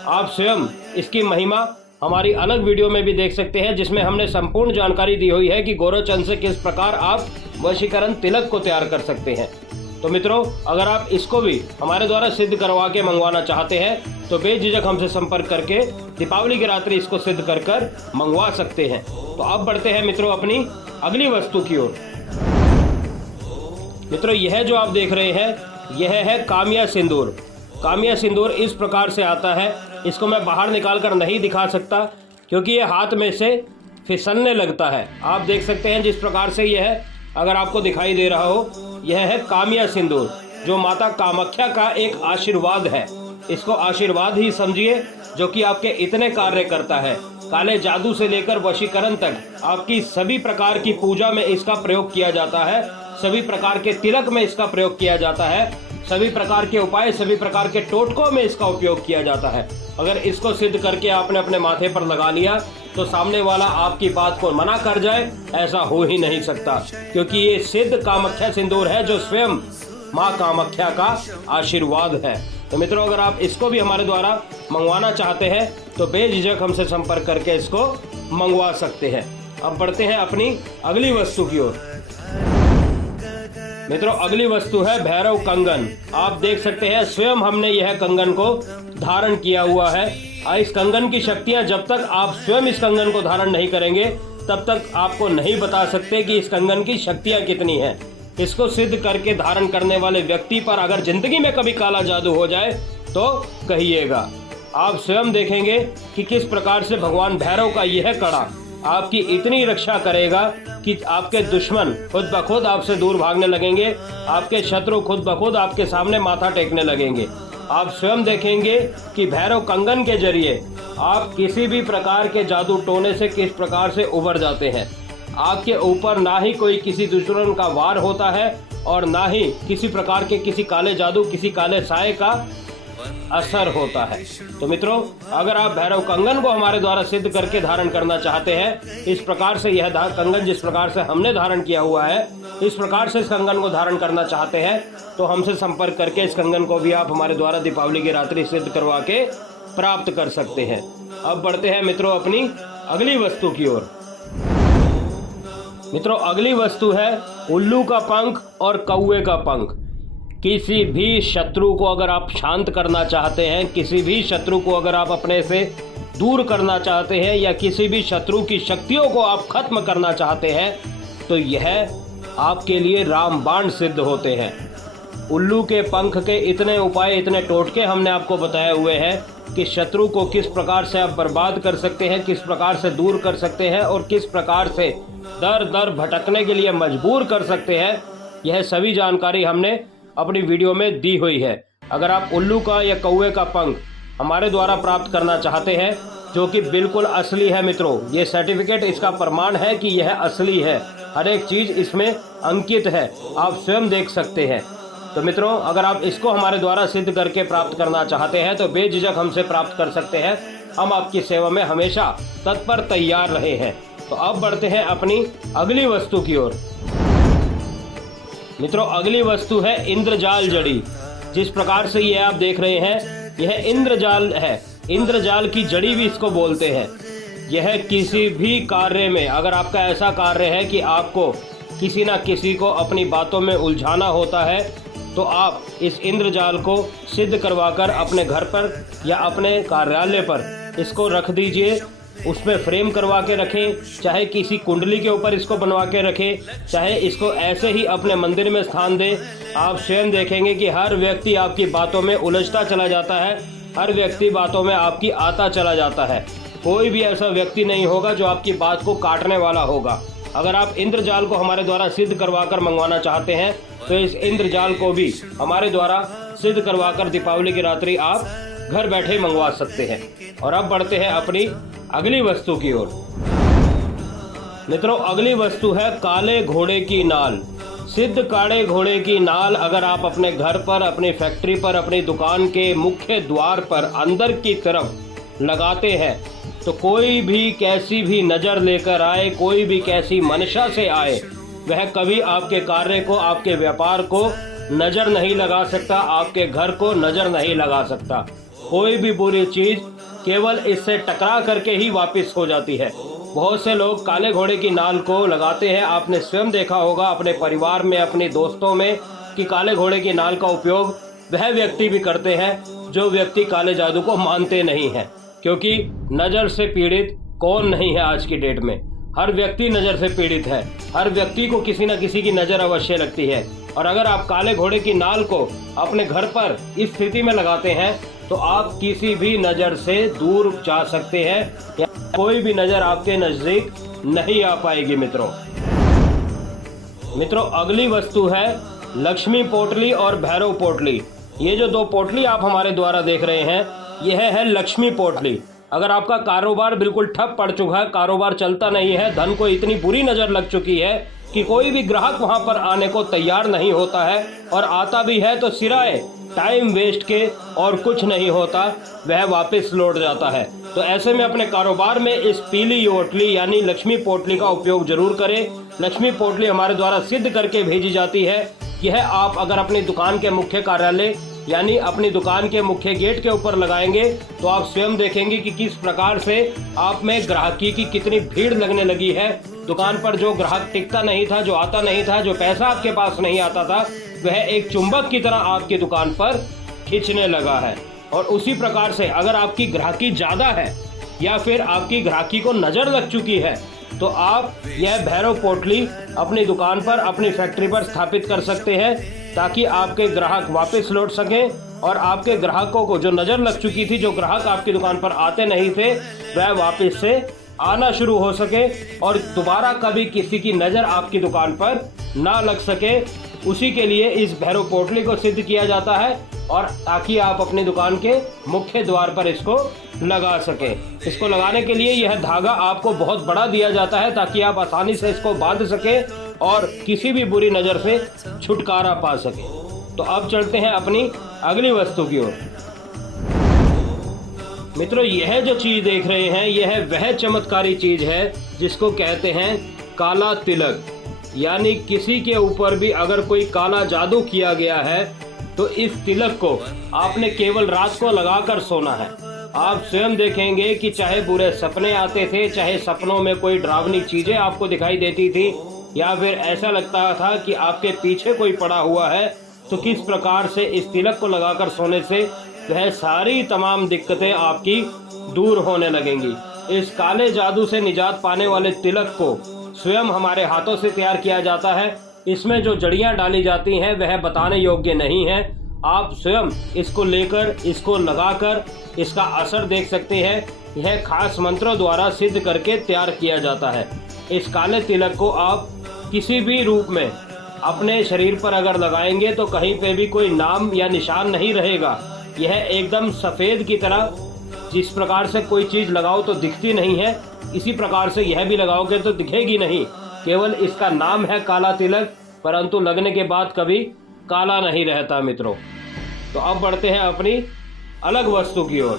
आप स्वयं इसकी महिमा हमारी अलग वीडियो में भी देख सकते हैं जिसमें हमने संपूर्ण जानकारी दी हुई है कि गोरोचन से किस प्रकार आप वशीकरण तिलक को तैयार कर सकते हैं। तो मित्रों, अगर आप इसको भी हमारे द्वारा सिद्ध करवा के मंगवाना चाहते हैं तो बेझिझक हमसे संपर्क करके दीपावली की रात्रि इसको सिद्ध कर मंगवा सकते हैं। तो अब बढ़ते हैं मित्रों अपनी अगली वस्तु की ओर। मित्रों, यह जो आप देख रहे हैं यह है कामिया सिंदूर। कामिया सिंदूर इस प्रकार से आता है। इसको मैं बाहर निकाल कर नहीं दिखा सकता क्योंकि ये हाथ में से फिसलने लगता है। आप देख सकते हैं जिस प्रकार से यह अगर आपको दिखाई दे रहा हो, यह है कामिया सिंदूर जो माता कामाख्या का एक आशीर्वाद है। इसको आशीर्वाद ही समझिए जो कि आपके इतने कार्य करता है। काले जादू से लेकर वशीकरण तक आपकी सभी प्रकार की पूजा में इसका प्रयोग किया जाता है। सभी प्रकार के तिलक में इसका प्रयोग किया जाता है। सभी प्रकार के उपाय, सभी प्रकार के टोटकों में इसका उपयोग किया जाता है। अगर इसको सिद्ध करके आपने अपने माथे पर लगा लिया तो सामने वाला आपकी बात को मना कर जाए ऐसा हो ही नहीं सकता, क्योंकि ये सिद्ध कामाख्या सिंदूर है जो स्वयं माँ कामाख्या का आशीर्वाद है। तो मित्रों, अगर आप इसको भी हमारे द्वारा मंगवाना चाहते हैं तो बेझिझक हमसे संपर्क करके इसको मंगवा सकते हैं। अब बढ़ते हैं अपनी अगली वस्तु की ओर। मित्रों, अगली वस्तु है भैरव कंगन। आप देख सकते हैं स्वयं हमने यह कंगन को धारण किया हुआ है। इस कंगन की शक्तियां जब तक आप स्वयं इस कंगन को धारण नहीं करेंगे तब तक आपको नहीं बता सकते कि इस कंगन की शक्तियां कितनी हैं। इसको सिद्ध करके धारण करने वाले व्यक्ति पर अगर जिंदगी में कभी काला जादू हो जाए तो कहिएगा। आप स्वयं देखेंगे कि किस प्रकार से भगवान भैरव का यह कड़ा आपकी इतनी रक्षा करेगा कि आपके दुश्मन खुद ब खुद आपसे दूर भागने लगेंगे, आपके शत्रु खुद ब खुद आपके सामने माथा टेकने लगेंगे। आप स्वयं देखेंगे कि भैरव कंगन के जरिए आप किसी भी प्रकार के जादू टोने से किस प्रकार से उबर जाते हैं। आपके ऊपर ना ही कोई किसी दुश्मन का वार होता है और ना ही किसी प्रकार के किसी काले जादू, किसी काले साए का असर होता है। तो मित्रों, अगर आप भैरव कंगन को हमारे द्वारा सिद्ध करके धारण करना चाहते हैं, इस प्रकार से यह कंगन जिस प्रकार से हमने धारण किया हुआ है, इस प्रकार से इस कंगन को धारण करना चाहते हैं, तो हमसे संपर्क करके इस कंगन को भी आप हमारे द्वारा दीपावली की रात्रि सिद्ध करवा के प्राप्त कर सकते हैं। अब बढ़ते हैं मित्रों अपनी अगली वस्तु की ओर। मित्रों, अगली वस्तु है उल्लू का पंख और कौवे का पंख। किसी भी शत्रु को अगर आप शांत करना चाहते हैं, किसी भी शत्रु को अगर आप अपने से दूर करना चाहते हैं, या किसी भी शत्रु की शक्तियों को आप खत्म करना चाहते हैं, तो यह आपके लिए रामबाण सिद्ध होते हैं। उल्लू के पंख के इतने उपाय, इतने टोटके हमने आपको बताए हुए हैं कि शत्रु को किस प्रकार से आप बर्बाद कर सकते हैं, किस प्रकार से दूर कर सकते हैं और किस प्रकार से दर दर भटकने के लिए मजबूर कर सकते हैं। यह सभी जानकारी हमने अपनी वीडियो में दी हुई है। अगर आप उल्लू का या कौवे का पंख हमारे द्वारा प्राप्त करना चाहते हैं, जो कि बिल्कुल असली है मित्रों, ये सर्टिफिकेट इसका प्रमाण है कि यह असली है, हर एक चीज़ इसमें अंकित है, आप स्वयं देख सकते हैं। तो मित्रों, अगर आप इसको हमारे द्वारा सिद्ध करके प्राप्त करना चाहते हैं तो बेझिझक हमसे प्राप्त कर सकते हैं। हम आपकी सेवा में हमेशा तत्पर तैयार रहे हैं। तो अब बढ़ते हैं अपनी अगली वस्तु की ओर। मित्रों, अगली वस्तु है इंद्रजाल जड़ी। जिस प्रकार से ये आप देख रहे हैं, यह इंद्रजाल है। इंद्रजाल की जड़ी भी इसको बोलते हैं। यह किसी भी कार्य में, अगर आपका ऐसा कार्य है कि आपको किसी ना किसी को अपनी बातों में उलझाना होता है, तो आप इस इंद्रजाल को सिद्ध करवाकर अपने घर पर या अपने कार्यालय पर इसको रख दीजिए। उसमें फ्रेम करवा के रखें, चाहे किसी कुंडली के ऊपर इसको बनवा के रखें, चाहे इसको ऐसे ही अपने मंदिर में स्थान दें। आप स्वयं देखेंगे कि हर व्यक्ति आपकी बातों में उलझता चला जाता है, हर व्यक्ति बातों में आपकी आता चला जाता है। कोई भी ऐसा व्यक्ति नहीं होगा जो आपकी बात को काटने वाला होगा। अगर आप इंद्रजाल को हमारे द्वारा सिद्ध करवाकर मंगवाना चाहते हैं, तो इस इंद्रजाल को भी हमारे द्वारा सिद्ध करवाकर दीपावली की रात्रि आप घर बैठे मंगवा सकते हैं। और अब बढ़ते हैं अपनी अगली वस्तु की ओर। मित्रों, अगली वस्तु है काले घोड़े की नाल। सिद्ध काले घोड़े की नाल अगर आप अपने घर पर, अपनी फैक्ट्री पर, अपनी दुकान के मुख्य द्वार पर अंदर की तरफ लगाते हैं, तो कोई भी कैसी भी नज़र लेकर आए, कोई भी कैसी मंशा से आए, वह कभी आपके कार्य को, आपके व्यापार को नज़र नहीं लगा सकता, आपके घर को नज़र नहीं लगा सकता। कोई भी बुरी चीज़ केवल इससे टकरा करके ही वापस हो जाती है। बहुत से लोग काले घोड़े की नाल को लगाते हैं। आपने स्वयं देखा होगा अपने परिवार में, अपने दोस्तों में, कि काले घोड़े की नाल का उपयोग वह व्यक्ति भी करते हैं जो व्यक्ति काले जादू को मानते नहीं हैं। क्योंकि नज़र से पीड़ित कौन नहीं है आज की डेट में। हर व्यक्ति नज़र से पीड़ित है, हर व्यक्ति को किसी न किसी की नज़र अवश्य लगती है। और अगर आप काले घोड़े की नाल को अपने घर पर इस स्थिति में लगाते हैं, तो आप किसी भी नज़र से दूर जा सकते हैं, या कोई भी नज़र आपके नज़दीक नहीं आ पाएगी। मित्रों, अगली वस्तु है लक्ष्मी पोटली और भैरव पोटली। ये जो दो पोटली आप हमारे द्वारा देख रहे हैं, यह है लक्ष्मी पोटली। अगर आपका कारोबार बिल्कुल ठप पड़ चुका है, कारोबार चलता नहीं है, धन को इतनी बुरी नज़र लग चुकी है कि कोई भी ग्राहक वहां पर आने को तैयार नहीं होता है, और आता भी है तो सिराए टाइम वेस्ट के और कुछ नहीं होता, वह वापस लौट जाता है। तो ऐसे में अपने कारोबार में इस पीली पोटली यानी लक्ष्मी पोटली का उपयोग जरूर करें। लक्ष्मी पोटली हमारे द्वारा सिद्ध करके भेजी जाती है। यह आप अगर अपनी दुकान के मुख्य कार्यालय यानी अपनी दुकान के मुख्य गेट के ऊपर लगाएंगे, तो आप स्वयं देखेंगे कि किस प्रकार से आप में ग्राहकी की कितनी भीड़ लगने लगी है। दुकान पर जो ग्राहक टिकता नहीं था, जो आता नहीं था, जो पैसा आपके पास नहीं आता था, वह एक चुंबक की तरह आपकी दुकान पर खींचने लगा है। और उसी प्रकार से अगर आपकी ग्राहकी ज़्यादा है या फिर आपकी ग्राहकी को नज़र लग चुकी है, तो आप यह भैरव पोटली अपनी दुकान पर, अपनी फैक्ट्री पर स्थापित कर सकते हैं, ताकि आपके ग्राहक वापस लौट सकें और आपके ग्राहकों को जो नज़र लग चुकी थी, जो ग्राहक आपकी दुकान पर आते नहीं थे, वह वापस से आना शुरू हो सके और दोबारा कभी किसी की नज़र आपकी दुकान पर ना लग सके, उसी के लिए इस भैरव पोटली को सिद्ध किया जाता है और ताकि आप अपनी दुकान के मुख्य द्वार पर इसको लगा सके। इसको लगाने के लिए यह धागा आपको बहुत बड़ा दिया जाता है ताकि आप आसानी से इसको बांध सके और किसी भी बुरी नज़र से छुटकारा पा सके। तो अब चलते हैं अपनी अगली वस्तु की ओर। मित्रों, यह जो चीज़ देख रहे हैं यह वह चमत्कारी चीज़ है जिसको कहते हैं काला तिलक। यानी किसी के ऊपर भी अगर कोई काला जादू किया गया है तो इस तिलक को आपने केवल रात को लगाकर सोना है। आप स्वयं देखेंगे कि चाहे बुरे सपने आते थे, चाहे सपनों में कोई डरावनी चीज़ें आपको दिखाई देती थी, या फिर ऐसा लगता था कि आपके पीछे कोई पड़ा हुआ है, तो किस प्रकार से इस तिलक को लगाकर सोने से वह सारी तमाम दिक्कतें आपकी दूर होने लगेंगी। इस काले जादू से निजात पाने वाले तिलक को स्वयं हमारे हाथों से तैयार किया जाता है। इसमें जो जड़ियाँ डाली जाती हैं वह बताने योग्य नहीं है। आप स्वयं इसको लेकर, इसको लगाकर इसका असर देख सकते हैं। यह खास मंत्रों द्वारा सिद्ध करके तैयार किया जाता है। इस काले तिलक को आप किसी भी रूप में अपने शरीर पर अगर लगाएंगे तो कहीं पे भी कोई नाम या निशान नहीं रहेगा। यह एकदम सफ़ेद की तरह, जिस प्रकार से कोई चीज़ लगाओ तो दिखती नहीं है, इसी प्रकार से यह भी लगाओगे तो दिखेगी नहीं। केवल इसका नाम है काला तिलक, परंतु लगने के बाद कभी काला नहीं रहता। मित्रों, तो अब बढ़ते हैं अपनी अलग वस्तु की ओर।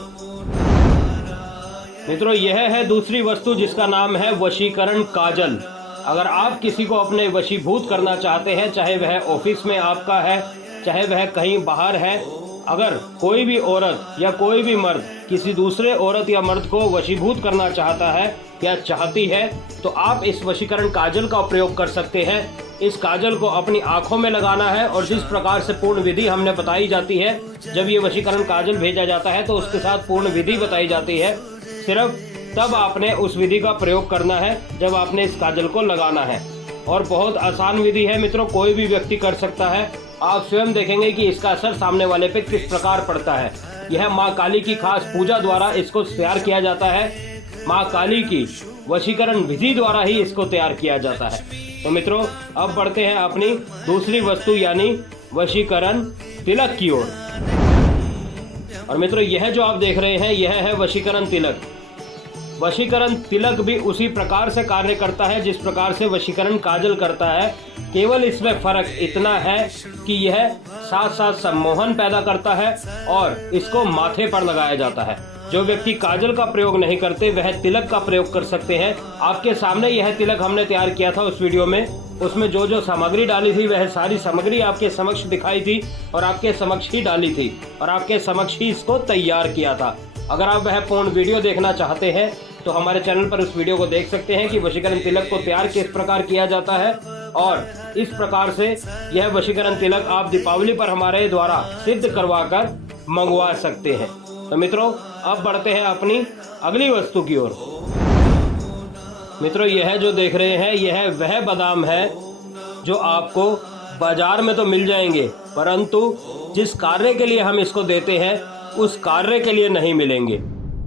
मित्रों, यह है दूसरी वस्तु जिसका नाम है वशीकरण काजल। अगर आप किसी को अपने वशीभूत करना चाहते हैं, चाहे वह ऑफिस में आपका है, चाहे वह कहीं बाहर है, अगर कोई भी औरत या कोई भी मर्द किसी दूसरे औरत या मर्द को वशीभूत करना चाहता है या चाहती है, तो आप इस वशीकरण काजल का प्रयोग कर सकते हैं। इस काजल को अपनी आंखों में लगाना है और जिस प्रकार से पूर्ण विधि हमने बताई जाती है, जब ये वशीकरण काजल भेजा जाता है तो उसके साथ पूर्ण विधि बताई जाती है। सिर्फ तब आपने उस विधि का प्रयोग करना है जब आपने इस काजल को लगाना है। और बहुत आसान विधि है मित्रों, कोई भी व्यक्ति कर सकता है। आप स्वयं देखेंगे कि इसका असर सामने वाले पे किस प्रकार पड़ता है। यह माँ काली की खास पूजा द्वारा इसको तैयार किया जाता है। माँ काली की वशीकरण विधि द्वारा ही इसको तैयार किया जाता है। तो मित्रों, अब बढ़ते हैं अपनी दूसरी वस्तु यानी वशीकरण तिलक की ओर। और मित्रों, यह जो आप देख रहे हैं यह है वशीकरण तिलक। वशीकरण तिलक भी उसी प्रकार से कार्य करता है जिस प्रकार से वशीकरण काजल करता है। केवल इसमें फर्क इतना है कि यह साथ साथ सम्मोहन पैदा करता है और इसको माथे पर लगाया जाता है। जो व्यक्ति काजल का प्रयोग नहीं करते वह तिलक का प्रयोग कर सकते हैं। आपके सामने यह तिलक हमने तैयार किया था उस वीडियो में। उसमें जो जो सामग्री डाली थी वह सारी सामग्री आपके समक्ष दिखाई थी और आपके समक्ष ही डाली थी और आपके समक्ष ही इसको तैयार किया था। अगर आप वह पूर्ण वीडियो देखना चाहते हैं तो हमारे चैनल पर उस वीडियो को देख सकते हैं कि वशीकरण तिलक को तैयार किस प्रकार किया जाता है। और इस प्रकार से यह वशीकरण तिलक आप दीपावली पर हमारे द्वारा सिद्ध करवा कर मंगवा सकते हैं। तो मित्रों, अब बढ़ते हैं अपनी अगली वस्तु की ओर। मित्रों, यह जो देख रहे हैं यह वह बादाम है जो आपको बाजार में तो मिल जाएंगे, परंतु जिस कार्य के लिए हम इसको देते हैं उस कार्य के लिए नहीं मिलेंगे।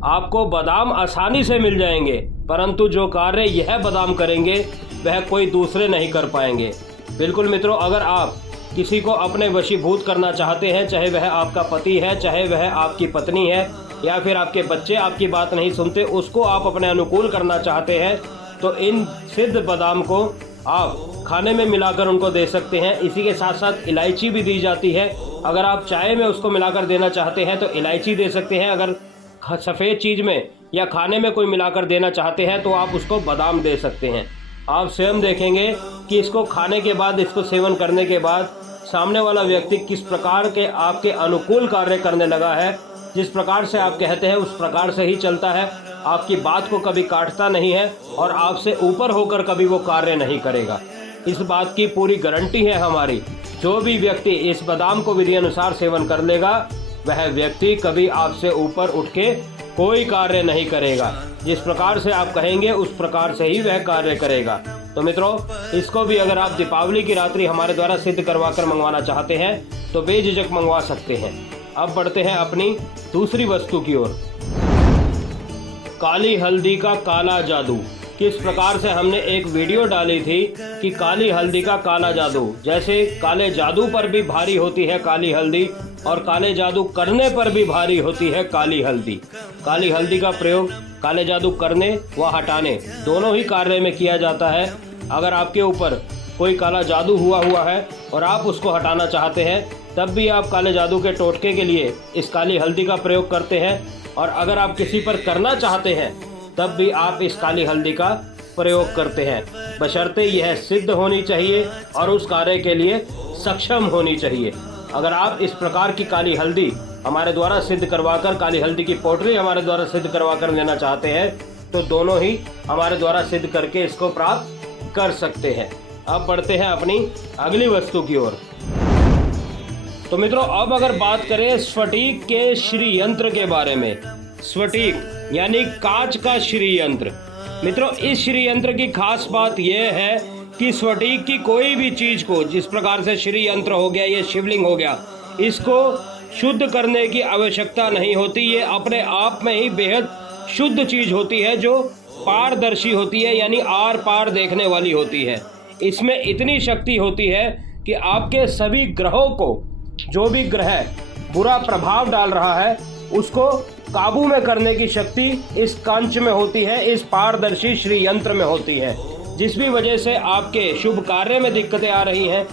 आपको बादाम आसानी से मिल जाएंगे, परंतु जो कार्य यह बादाम करेंगे वह कोई दूसरे नहीं कर पाएंगे। बिल्कुल मित्रों, अगर आप किसी को अपने वशीभूत करना चाहते हैं, चाहे वह आपका पति है, चाहे वह आपकी पत्नी है, या फिर आपके बच्चे आपकी बात नहीं सुनते, उसको आप अपने अनुकूल करना चाहते हैं, तो इन सिद्ध बादाम को आप खाने में मिलाकर उनको दे सकते हैं। इसी के साथ साथ इलायची भी दी जाती है। अगर आप चाय में उसको मिलाकर देना चाहते हैं तो इलायची दे सकते हैं। अगर सफ़ेद चीज़ में या खाने में कोई मिलाकर देना चाहते हैं तो आप उसको बादाम दे सकते हैं। आप स्वयं देखेंगे कि इसको खाने के बाद, इसको सेवन करने के बाद सामने वाला व्यक्ति किस प्रकार के आपके अनुकूल कार्य करने लगा है। जिस प्रकार से आप कहते हैं उस प्रकार से ही चलता है। आपकी बात को कभी काटता नहीं है और आपसे ऊपर होकर कभी वो कार्य नहीं करेगा। इस बात की पूरी गारंटी है हमारी। जो भी व्यक्ति इस बादाम को विधि अनुसार सेवन कर लेगा वह व्यक्ति कभी आपसे ऊपर उठ के कोई कार्य नहीं करेगा। जिस प्रकार से आप कहेंगे उस प्रकार से ही वह कार्य करेगा। तो मित्रों, इसको भी अगर आप दीपावली की रात्रि हमारे द्वारा सिद्ध करवा कर मंगवाना चाहते हैं तो बेझिझक मंगवा सकते हैं। अब बढ़ते हैं अपनी दूसरी वस्तु की ओर। काली हल्दी का काला जादू। किस प्रकार से हमने एक वीडियो डाली थी कि काली हल्दी का काला जादू, जैसे काले जादू पर भी भारी होती है काली हल्दी और काले जादू करने पर भी भारी होती है काली हल्दी। काली हल्दी का प्रयोग काले जादू करने व हटाने दोनों ही कार्य में किया जाता है। अगर आपके ऊपर कोई काला जादू हुआ है और आप उसको हटाना चाहते हैं, तब भी आप काले जादू के टोटके के लिए इस काली हल्दी का प्रयोग करते हैं। और अगर आप किसी पर करना चाहते हैं, तब भी आप इस काली हल्दी का प्रयोग करते हैं, बशर्ते यह सिद्ध होनी चाहिए और उस कार्य के लिए सक्षम होनी चाहिए। अगर आप इस प्रकार की काली हल्दी हमारे द्वारा सिद्ध करवाकर, काली हल्दी की पोटली हमारे द्वारा सिद्ध करवा कर लेना चाहते हैं, तो दोनों ही हमारे द्वारा सिद्ध करके इसको प्राप्त कर सकते हैं। अब बढ़ते हैं अपनी अगली वस्तु की ओर। तो मित्रों, अब अगर बात करें स्फटिक के श्री यंत्र के बारे में। स्फटिक यानी कांच का श्री यंत्र। मित्रों, इस श्री यंत्र की खास बात यह है कि स्फटिक की कोई भी चीज को, जिस प्रकार से श्री यंत्र हो गया, ये शिवलिंग हो गया, इसको शुद्ध करने की आवश्यकता नहीं होती। ये अपने आप में ही बेहद शुद्ध चीज होती है, जो पारदर्शी होती है, यानी आर पार देखने वाली होती है। इसमें इतनी शक्ति होती है कि आपके सभी ग्रहों को, जो भी ग्रह बुरा प्रभाव डाल रहा है, उसको काबू में करने की शक्ति इस कांच में होती है, इस पारदर्शी श्री यंत्र में होती है। जिस भी वजह से आपके शुभ कार्य में दिक्कतें आ रही हैं,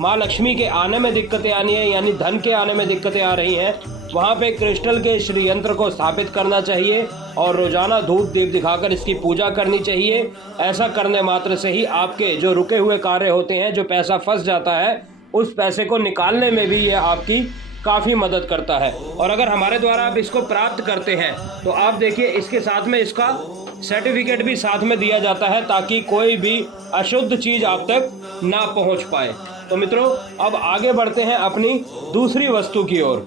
माँ लक्ष्मी के आने में दिक्कतें आनी है, यानी धन के आने में दिक्कतें आ रही हैं, वहाँ पे क्रिस्टल के श्री यंत्र को स्थापित करना चाहिए और रोजाना धूप दीप दिखाकर इसकी पूजा करनी चाहिए। ऐसा करने मात्र से ही आपके जो रुके हुए कार्य होते हैं, जो पैसा फंस जाता है, उस पैसे को निकालने में भी ये आपकी काफ़ी मदद करता है। और अगर हमारे द्वारा आप इसको प्राप्त करते हैं, तो आप देखिए इसके साथ में इसका सर्टिफिकेट भी साथ में दिया जाता है, ताकि कोई भी अशुद्ध चीज़ आप तक ना पहुंच पाए। तो मित्रों, अब आगे बढ़ते हैं अपनी दूसरी वस्तु की ओर।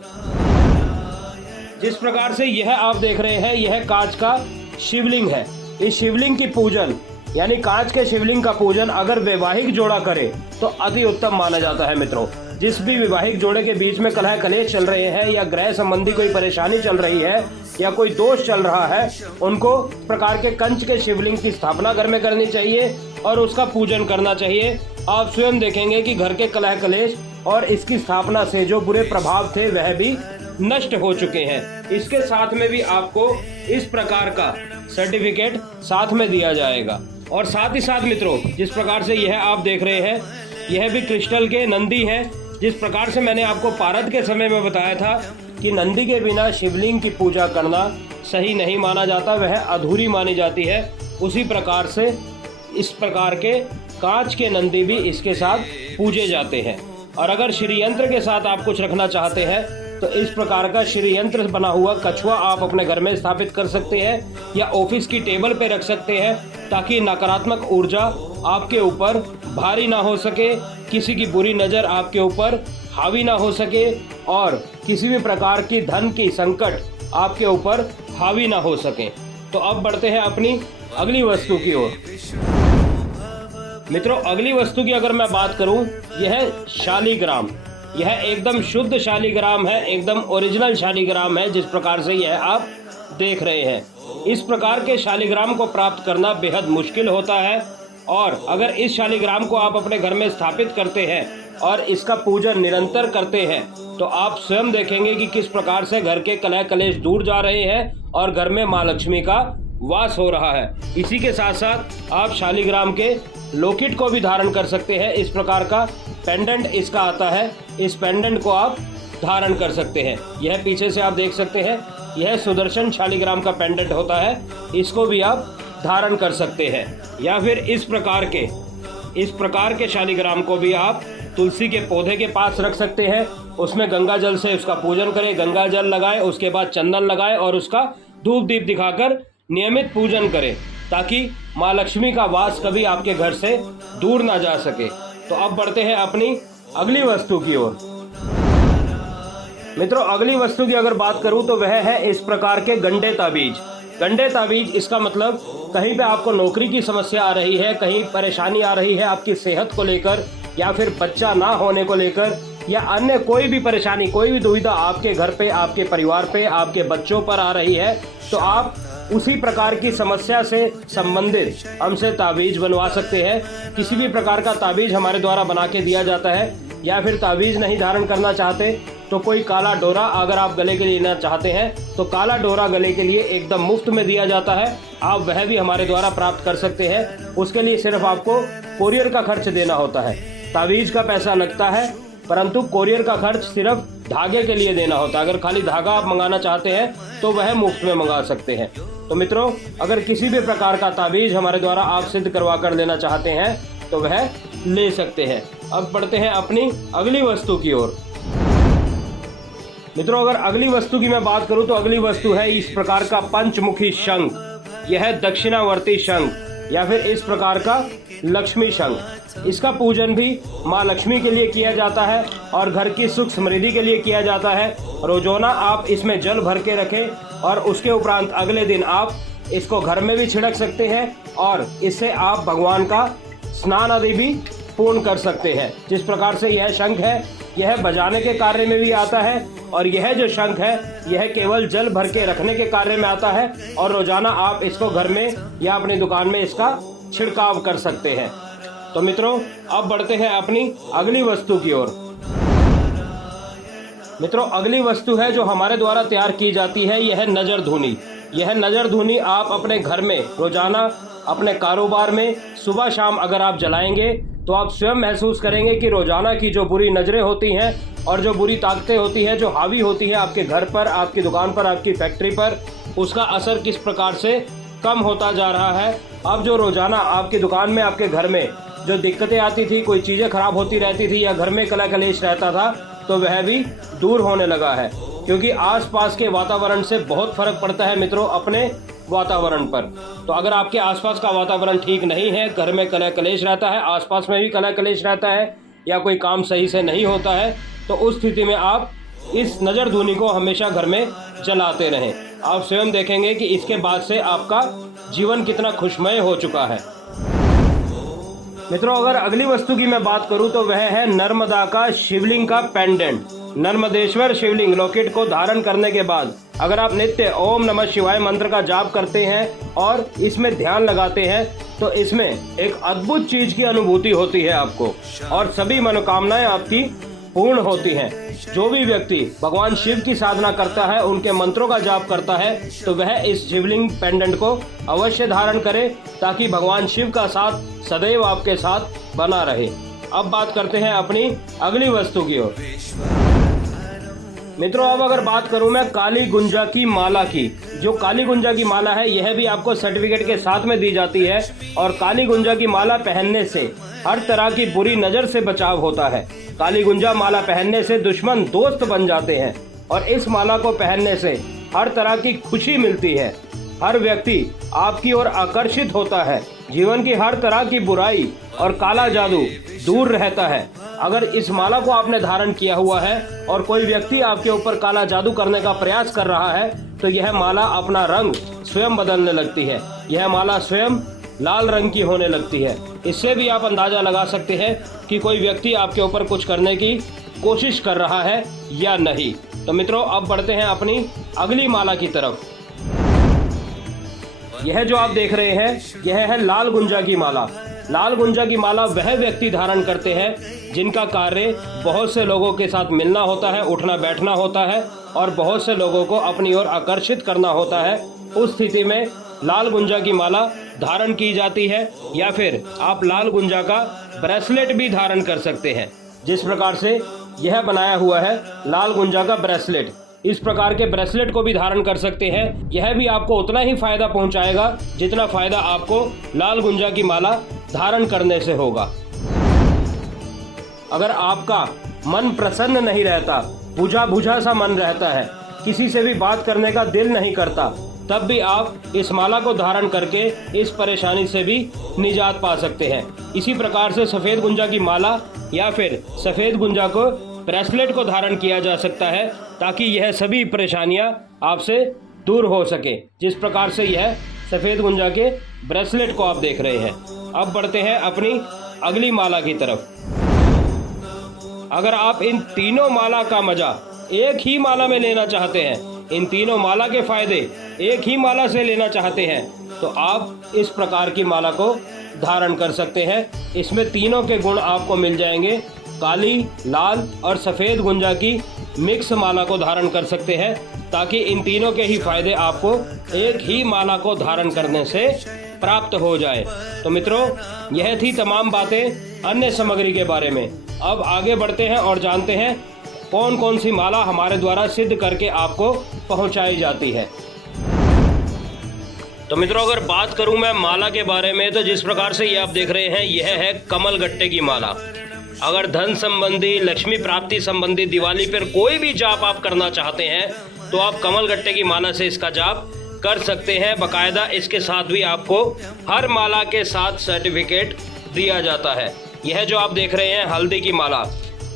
जिस प्रकार से यह आप देख रहे हैं, यह कांच का शिवलिंग है। इस शिवलिंग की पूजन, यानी कांच के शिवलिंग का पूजन अगर वैवाहिक जोड़ा करे तो अति उत्तम माना जाता है। मित्रों, जिस भी वैवाहिक जोड़े के बीच में कलह कलेश चल रहे हैं, या ग्रह संबंधी कोई परेशानी चल रही है, या कोई दोष चल रहा है, उनको प्रकार के कंच के शिवलिंग की स्थापना घर में करनी चाहिए और उसका पूजन करना चाहिए। आप स्वयं देखेंगे कि घर के कलह कलेश और इसकी स्थापना से जो बुरे प्रभाव थे, वह भी नष्ट हो चुके हैं। इसके साथ में भी आपको इस प्रकार का सर्टिफिकेट साथ में दिया जाएगा। और साथ ही साथ मित्रों, जिस प्रकार से यह आप देख रहे हैं, यह भी क्रिस्टल के नंदी हैं। जिस प्रकार से मैंने आपको पारद के समय में बताया था कि नंदी के बिना शिवलिंग की पूजा करना सही नहीं माना जाता, वह अधूरी मानी जाती है, उसी प्रकार से इस प्रकार के कांच के नंदी भी इसके साथ पूजे जाते हैं। और अगर श्री यंत्र के साथ आप कुछ रखना चाहते हैं, तो इस प्रकार का श्री यंत्र बना हुआ कछुआ आप अपने घर में स्थापित कर सकते हैं, या ऑफिस की टेबल पे रख सकते हैं, ताकि नकारात्मक ऊर्जा आपके ऊपर भारी ना हो सके, किसी की बुरी नज़र आपके ऊपर हावी ना हो सके, और किसी भी प्रकार की धन की संकट आपके ऊपर हावी ना हो सके। तो अब बढ़ते हैं अपनी अगली वस्तु की ओर। मित्रों, अगली वस्तु की अगर मैं बात करूं, यह शालीग्राम। यह एकदम शुद्ध शालीग्राम है, एकदम ओरिजिनल शालीग्राम है, जिस प्रकार से यह आप देख रहे हैं। इस प्रकार के शालीग्राम को प्राप्त करना बेहद मुश्किल होता है, और अगर इस शालीग्राम को आप अपने घर में स्थापित करते हैं और इसका पूजन निरंतर करते हैं, तो आप स्वयं देखेंगे कि किस प्रकार से घर के कलह कलेश दूर जा रहे हैं और घर में माँ लक्ष्मी का वास हो रहा है। इसी के साथ साथ आप शालीग्राम के लॉकेट को भी धारण कर सकते हैं। इस प्रकार का पेंडेंट इसका आता है, इस पेंडेंट को आप धारण कर सकते हैं। यह पीछे से आप देख सकते हैं, यह सुदर्शन शालीग्राम का पेंडेंट होता है, इसको भी आप धारण कर सकते हैं। या फिर इस प्रकार के शालीग्राम को भी आप तुलसी के पौधे के पास रख सकते हैं, उसमें गंगा जल से उसका पूजन करें, गंगा जल लगाएं, उसके बाद चंदन लगाएं और उसका धूप दीप दिखाकर नियमित पूजन करें, ताकि माँ लक्ष्मी का वास कभी आपके घर से दूर ना जा सके। तो अब बढ़ते हैं अपनी अगली वस्तु की ओर। मित्रों, अगली वस्तु की अगर बात करूं तो वह है इस प्रकार के गंडे ताबीज। गंडे ताबीज, इसका मतलब कहीं पे आपको नौकरी की समस्या आ रही है, कहीं परेशानी आ रही है आपकी सेहत को लेकर, या फिर बच्चा ना होने को लेकर, या अन्य कोई भी परेशानी, कोई भी दुविधा आपके घर पे, आपके परिवार पे, आपके बच्चों पर आ रही है, तो आप उसी प्रकार की समस्या से संबंधित हमसे ताबीज बनवा सकते हैं। किसी भी प्रकार का ताबीज हमारे द्वारा बना के दिया जाता है, या फिर ताबीज नहीं धारण करना चाहते तो कोई काला डोरा अगर आप गले के लिए लेना चाहते हैं तो काला डोरा गले के लिए एकदम मुफ्त में दिया जाता है। आप वह भी हमारे द्वारा प्राप्त कर सकते हैं। उसके लिए सिर्फ आपको कोरियर का खर्च देना होता है। ताबीज का पैसा लगता है, परंतु कोरियर का खर्च सिर्फ धागे के लिए देना होता है। अगर खाली धागा आप मंगाना चाहते हैं तो वह मुफ्त में मंगा सकते हैं। तो मित्रों, अगर किसी भी प्रकार का ताबीज हमारे द्वारा आप सिद्ध करवा कर लेना चाहते हैं तो वह ले सकते हैं। अब बढ़ते हैं अपनी अगली वस्तु की ओर। मित्रों, अगर अगली वस्तु की मैं बात करूं तो अगली वस्तु है इस प्रकार का पंचमुखी शंख। यह है दक्षिणावर्ती शंख या फिर इस प्रकार का लक्ष्मी शंख। इसका पूजन भी माँ लक्ष्मी के लिए किया जाता है और घर की सुख समृद्धि के लिए किया जाता है। रोजाना आप इसमें जल भर के रखें और उसके उपरांत अगले दिन आप इसको घर में भी छिड़क सकते हैं और इससे आप भगवान का स्नान आदि भी पूर्ण कर सकते हैं। जिस प्रकार से यह शंख है, यह बजाने के कार्य में भी आता है और यह जो शंख है यह केवल जल भर के रखने के कार्य में आता है और रोजाना आप इसको घर में या अपनी दुकान में इसका छिड़काव कर सकते हैं। तो मित्रों, अब बढ़ते हैं अपनी अगली वस्तु की ओर। मित्रों, अगली वस्तु है जो हमारे द्वारा तैयार की जाती है, यह है नजर धूनी। यह नजर धूनी आप अपने घर में रोजाना अपने कारोबार में सुबह शाम अगर आप जलाएंगे तो आप स्वयं महसूस करेंगे कि रोजाना की जो बुरी नज़रें होती हैं और जो बुरी ताकतें होती हैं जो हावी होती हैं आपके घर पर, आपकी दुकान पर, आपकी फैक्ट्री पर, उसका असर किस प्रकार से कम होता जा रहा है। अब जो रोजाना आपकी दुकान में, आपके घर में जो दिक्कतें आती थी, कोई चीज़ें खराब होती रहती थी या घर में कला कलेश रहता था, तो वह भी दूर होने लगा है। क्योंकि आसपास के वातावरण से बहुत फर्क पड़ता है मित्रों अपने वातावरण पर। तो अगर आपके आसपास का वातावरण ठीक नहीं है, घर में कलह कलेश रहता है, आसपास में भी कलह कलेश रहता है या कोई काम सही से नहीं होता है, तो उस स्थिति में आप इस नज़र धूनी को हमेशा घर में जलाते रहें। आप स्वयं देखेंगे कि इसके बाद से आपका जीवन कितना खुशमय हो चुका है। मित्रों, अगर अगली वस्तु की मैं बात करूं तो वह है नर्मदा का शिवलिंग का पेंडेंट। नर्मदेश्वर शिवलिंग लॉकेट को धारण करने के बाद अगर आप नित्य ओम नमः शिवाय मंत्र का जाप करते हैं और इसमें ध्यान लगाते हैं तो इसमें एक अद्भुत चीज की अनुभूति होती है आपको और सभी मनोकामनाएं आपकी पूर्ण होती हैं। जो भी व्यक्ति भगवान शिव की साधना करता है, उनके मंत्रों का जाप करता है, तो वह इस शिवलिंग पेंडेंट को अवश्य धारण करे ताकि भगवान शिव का साथ सदैव आपके साथ बना रहे। अब बात करते हैं अपनी अगली वस्तु की ओर। मित्रों, अब अगर बात करूं मैं काली गुंजा की माला की, जो काली गुंजा की माला है यह भी आपको सर्टिफिकेट के साथ में दी जाती है और काली गुंजा की माला पहनने से हर तरह की बुरी नज़र से बचाव होता है। काली गुंजा माला पहनने से दुश्मन दोस्त बन जाते हैं और इस माला को पहनने से हर तरह की खुशी मिलती है। हर व्यक्ति आपकी ओर आकर्षित होता है। जीवन की हर तरह की बुराई और काला जादू दूर रहता है। अगर इस माला को आपने धारण किया हुआ है और कोई व्यक्ति आपके ऊपर काला जादू करने का प्रयास कर रहा है तो यह माला अपना रंग स्वयं बदलने लगती है। यह माला स्वयं लाल रंग की होने लगती है। इससे भी आप अंदाजा लगा सकते हैं कि कोई व्यक्ति आपके ऊपर कुछ करने की कोशिश कर रहा है या नहीं। तो मित्रों, अब बढ़ते हैं अपनी अगली माला की तरफ। यह जो आप देख रहे हैं यह है लाल गुंजा की माला। लाल गुंजा की माला वह व्यक्ति धारण करते हैं जिनका कार्य बहुत से लोगों के साथ मिलना होता है, उठना बैठना होता है और बहुत से लोगों को अपनी ओर आकर्षित करना होता है। उस स्थिति में लाल गुंजा की माला धारण की जाती है या फिर आप लाल गुंजा का ब्रेसलेट भी धारण कर सकते हैं। जिस प्रकार से यह बनाया हुआ है लाल गुंजा का ब्रेसलेट, इस प्रकार के ब्रेसलेट को भी धारण कर सकते हैं। यह भी आपको उतना ही फायदा पहुंचाएगा जितना फायदा आपको लाल गुंजा की माला धारण करने से होगा। अगर आपका मन प्रसन्न नहीं रहता, बुझा बुझा सा मन रहता है, किसी से भी बात करने का दिल नहीं करता, तब भी आप इस माला को धारण करके इस परेशानी से भी निजात पा सकते हैं। इसी प्रकार से सफ़ेद गुंजा की माला या फिर सफ़ेद गुंजा को ब्रेसलेट को धारण किया जा सकता है ताकि यह सभी परेशानियां आपसे दूर हो सके। जिस प्रकार से यह सफ़ेद गुंजा के ब्रेसलेट को आप देख रहे हैं। अब बढ़ते हैं अपनी अगली माला की तरफ। अगर आप इन तीनों माला का मजा एक ही माला में लेना चाहते हैं, इन तीनों माला के फायदे एक ही माला से लेना चाहते हैं तो आप इस प्रकार की माला को धारण कर सकते हैं। इसमें तीनों के गुण आपको मिल जाएंगे। काली, लाल और सफ़ेद गुंजा की मिक्स माला को धारण कर सकते हैं, ताकि इन तीनों के ही फायदे आपको एक ही माला को धारण करने से प्राप्त हो जाए। तो मित्रों, यह थी तमाम बातें अन्य सामग्री के बारे में। अब आगे बढ़ते हैं और जानते हैं कौन कौन सी माला हमारे द्वारा सिद्ध करके आपको पहुंचाई जाती है। तो मित्रों, अगर बात करूं मैं माला के बारे में, तो जिस प्रकार से ये आप देख रहे हैं, यह है कमल गट्टे की माला। अगर धन संबंधी, लक्ष्मी प्राप्ति संबंधी, दिवाली पर कोई भी जाप आप करना चाहते हैं तो आप कमल गट्टे की माला से इसका जाप कर सकते हैं। बाकायदा इसके साथ भी आपको हर माला के साथ सर्टिफिकेट दिया जाता है। यह जो आप देख रहे हैं हल्दी की माला,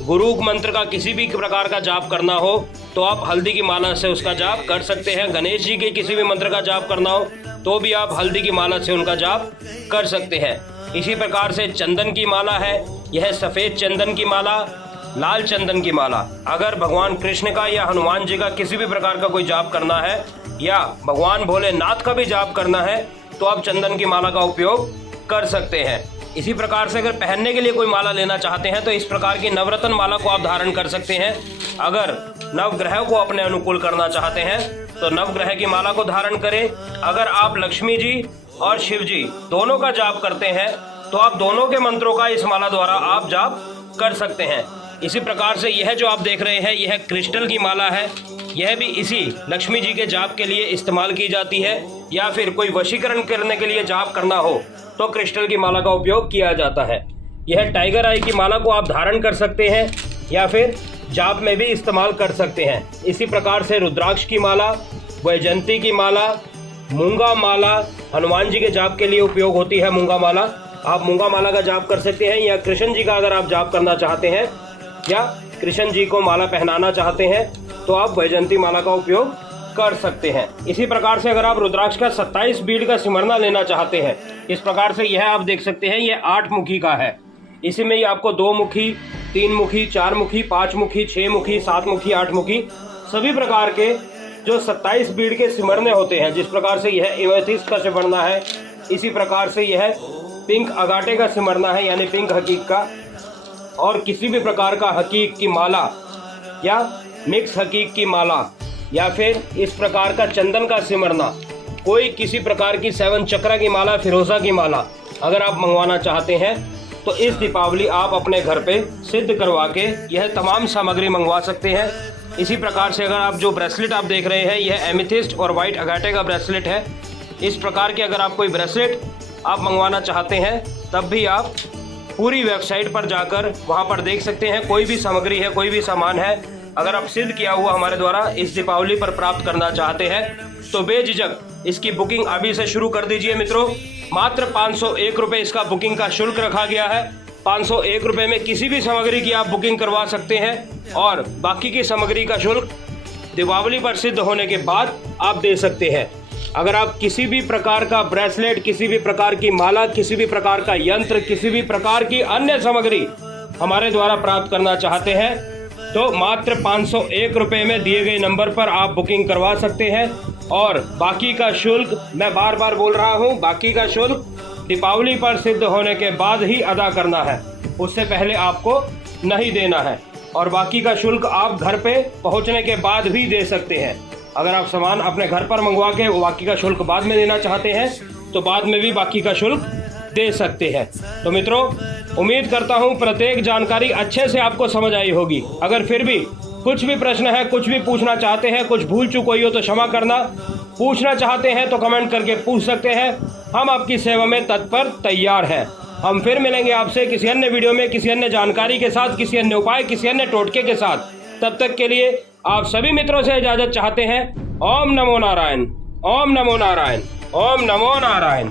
गुरु मंत्र का किसी भी प्रकार का जाप करना हो तो आप हल्दी की माला से उसका जाप कर सकते हैं। गणेश जी के किसी भी मंत्र का जाप करना हो तो भी आप हल्दी की माला से उनका जाप कर सकते हैं। इसी प्रकार से चंदन की माला है, यह सफ़ेद चंदन की माला, लाल चंदन की माला। अगर भगवान कृष्ण का या हनुमान जी का किसी भी प्रकार का कोई जाप करना है या भगवान भोलेनाथ का भी जाप करना है तो आप चंदन की माला का उपयोग कर सकते हैं। इसी प्रकार से अगर पहनने के लिए कोई माला लेना चाहते हैं तो इस प्रकार की नवरत्न माला को आप धारण कर सकते हैं। अगर नवग्रह को अपने अनुकूल करना चाहते हैं तो नवग्रह की माला को धारण करें। अगर आप लक्ष्मी जी और शिव जी दोनों का जाप करते हैं तो आप दोनों के मंत्रों का इस माला द्वारा आप जाप कर सकते हैं। इसी प्रकार से यह जो आप देख रहे हैं, यह क्रिस्टल की माला है। यह भी इसी लक्ष्मी जी के जाप के लिए इस्तेमाल की जाती है, या फिर कोई वशीकरण करने के लिए जाप करना हो तो क्रिस्टल की माला का उपयोग किया जाता है। यह टाइगर आई की माला को आप धारण कर सकते हैं या फिर जाप में भी इस्तेमाल कर सकते हैं। इसी प्रकार से रुद्राक्ष की माला, वैजयंती की माला, मूंगा माला, हनुमान जी के जाप के लिए उपयोग होती है मूंगा माला। आप मूंगा माला का जाप कर सकते हैं, या कृष्ण जी का अगर आप जाप करना चाहते हैं या कृष्ण जी को माला पहनाना चाहते हैं तो आप वैजयंती माला का उपयोग कर सकते हैं। इसी प्रकार से अगर आप रुद्राक्ष का 27 बीड का सिमरना लेना चाहते हैं, इस प्रकार से यह आप देख सकते हैं, यह 8 मुखी का है। इसी में ही आपको 2 मुखी, 3 मुखी, 4 मुखी, 5 मुखी, 6 मुखी, 7 मुखी, 8 मुखी, सभी प्रकार के जो 27 बीड के सिमरने होते हैं। जिस प्रकार से यह एमेथिस्ट का सिमरना है, इसी प्रकार से यह पिंक अगाटे का सिमरना है, यानी पिंक हकीक का, और किसी भी प्रकार का हकीक की माला या मिक्स हकीक की माला, या फिर इस प्रकार का चंदन का सिमरना, कोई किसी प्रकार की 7 चक्रा की माला, फिरोजा की माला अगर आप मंगवाना चाहते हैं तो इस दीपावली आप अपने घर पे सिद्ध करवा के यह तमाम सामग्री मंगवा सकते हैं। इसी प्रकार से अगर आप जो ब्रेसलेट आप देख रहे हैं, यह एमेथिस्ट और वाइट अगाटे का ब्रेसलेट है। इस प्रकार के अगर आप कोई ब्रेसलेट आप मंगवाना चाहते हैं तब भी आप पूरी वेबसाइट पर जाकर वहां पर देख सकते हैं। कोई भी सामग्री है, कोई भी सामान है, अगर आप सिद्ध किया हुआ हमारे द्वारा इस दीपावली पर प्राप्त करना चाहते हैं तो बेझिझक इसकी बुकिंग अभी से शुरू कर दीजिए। मित्रों, मात्र 501 रुपये इसका बुकिंग का शुल्क रखा गया है। 501 रुपये में किसी भी सामग्री की आप बुकिंग करवा सकते हैं और बाकी की सामग्री का शुल्क दीपावली पर सिद्ध होने के बाद आप दे सकते हैं। अगर आप किसी भी प्रकार का ब्रेसलेट, किसी भी प्रकार की माला, किसी भी प्रकार का यंत्र, किसी भी प्रकार की अन्य सामग्री हमारे द्वारा प्राप्त करना चाहते हैं तो मात्र 501 रुपये में दिए गए नंबर पर आप बुकिंग करवा सकते हैं। और बाकी का शुल्क, मैं बार बार बोल रहा हूं, बाकी का शुल्क दीपावली पर सिद्ध होने के बाद ही अदा करना है, उससे पहले आपको नहीं देना है। और बाकी का शुल्क आप घर पे पहुंचने के बाद भी दे सकते हैं। अगर आप सामान अपने घर पर मंगवा के बाकी का शुल्क बाद में देना चाहते हैं तो बाद में भी बाकी का शुल्क दे सकते हैं। तो मित्रों, उम्मीद करता हूं प्रत्येक जानकारी अच्छे से आपको समझ आई होगी। अगर फिर भी कुछ भी प्रश्न है, कुछ भी पूछना चाहते हैं, कुछ भूल चूक हुई हो तो क्षमा करना। पूछना चाहते हैं तो कमेंट करके पूछ सकते हैं। हम आपकी सेवा में तत्पर तैयार हैं। हम फिर मिलेंगे आपसे किसी अन्य वीडियो में, किसी अन्य जानकारी के साथ, किसी अन्य उपाय, किसी अन्य टोटके के साथ। तब तक के लिए आप सभी मित्रों से इजाजत चाहते हैं। ओम नमो नारायण, ओम नमो नारायण, ओम नमो नारायण।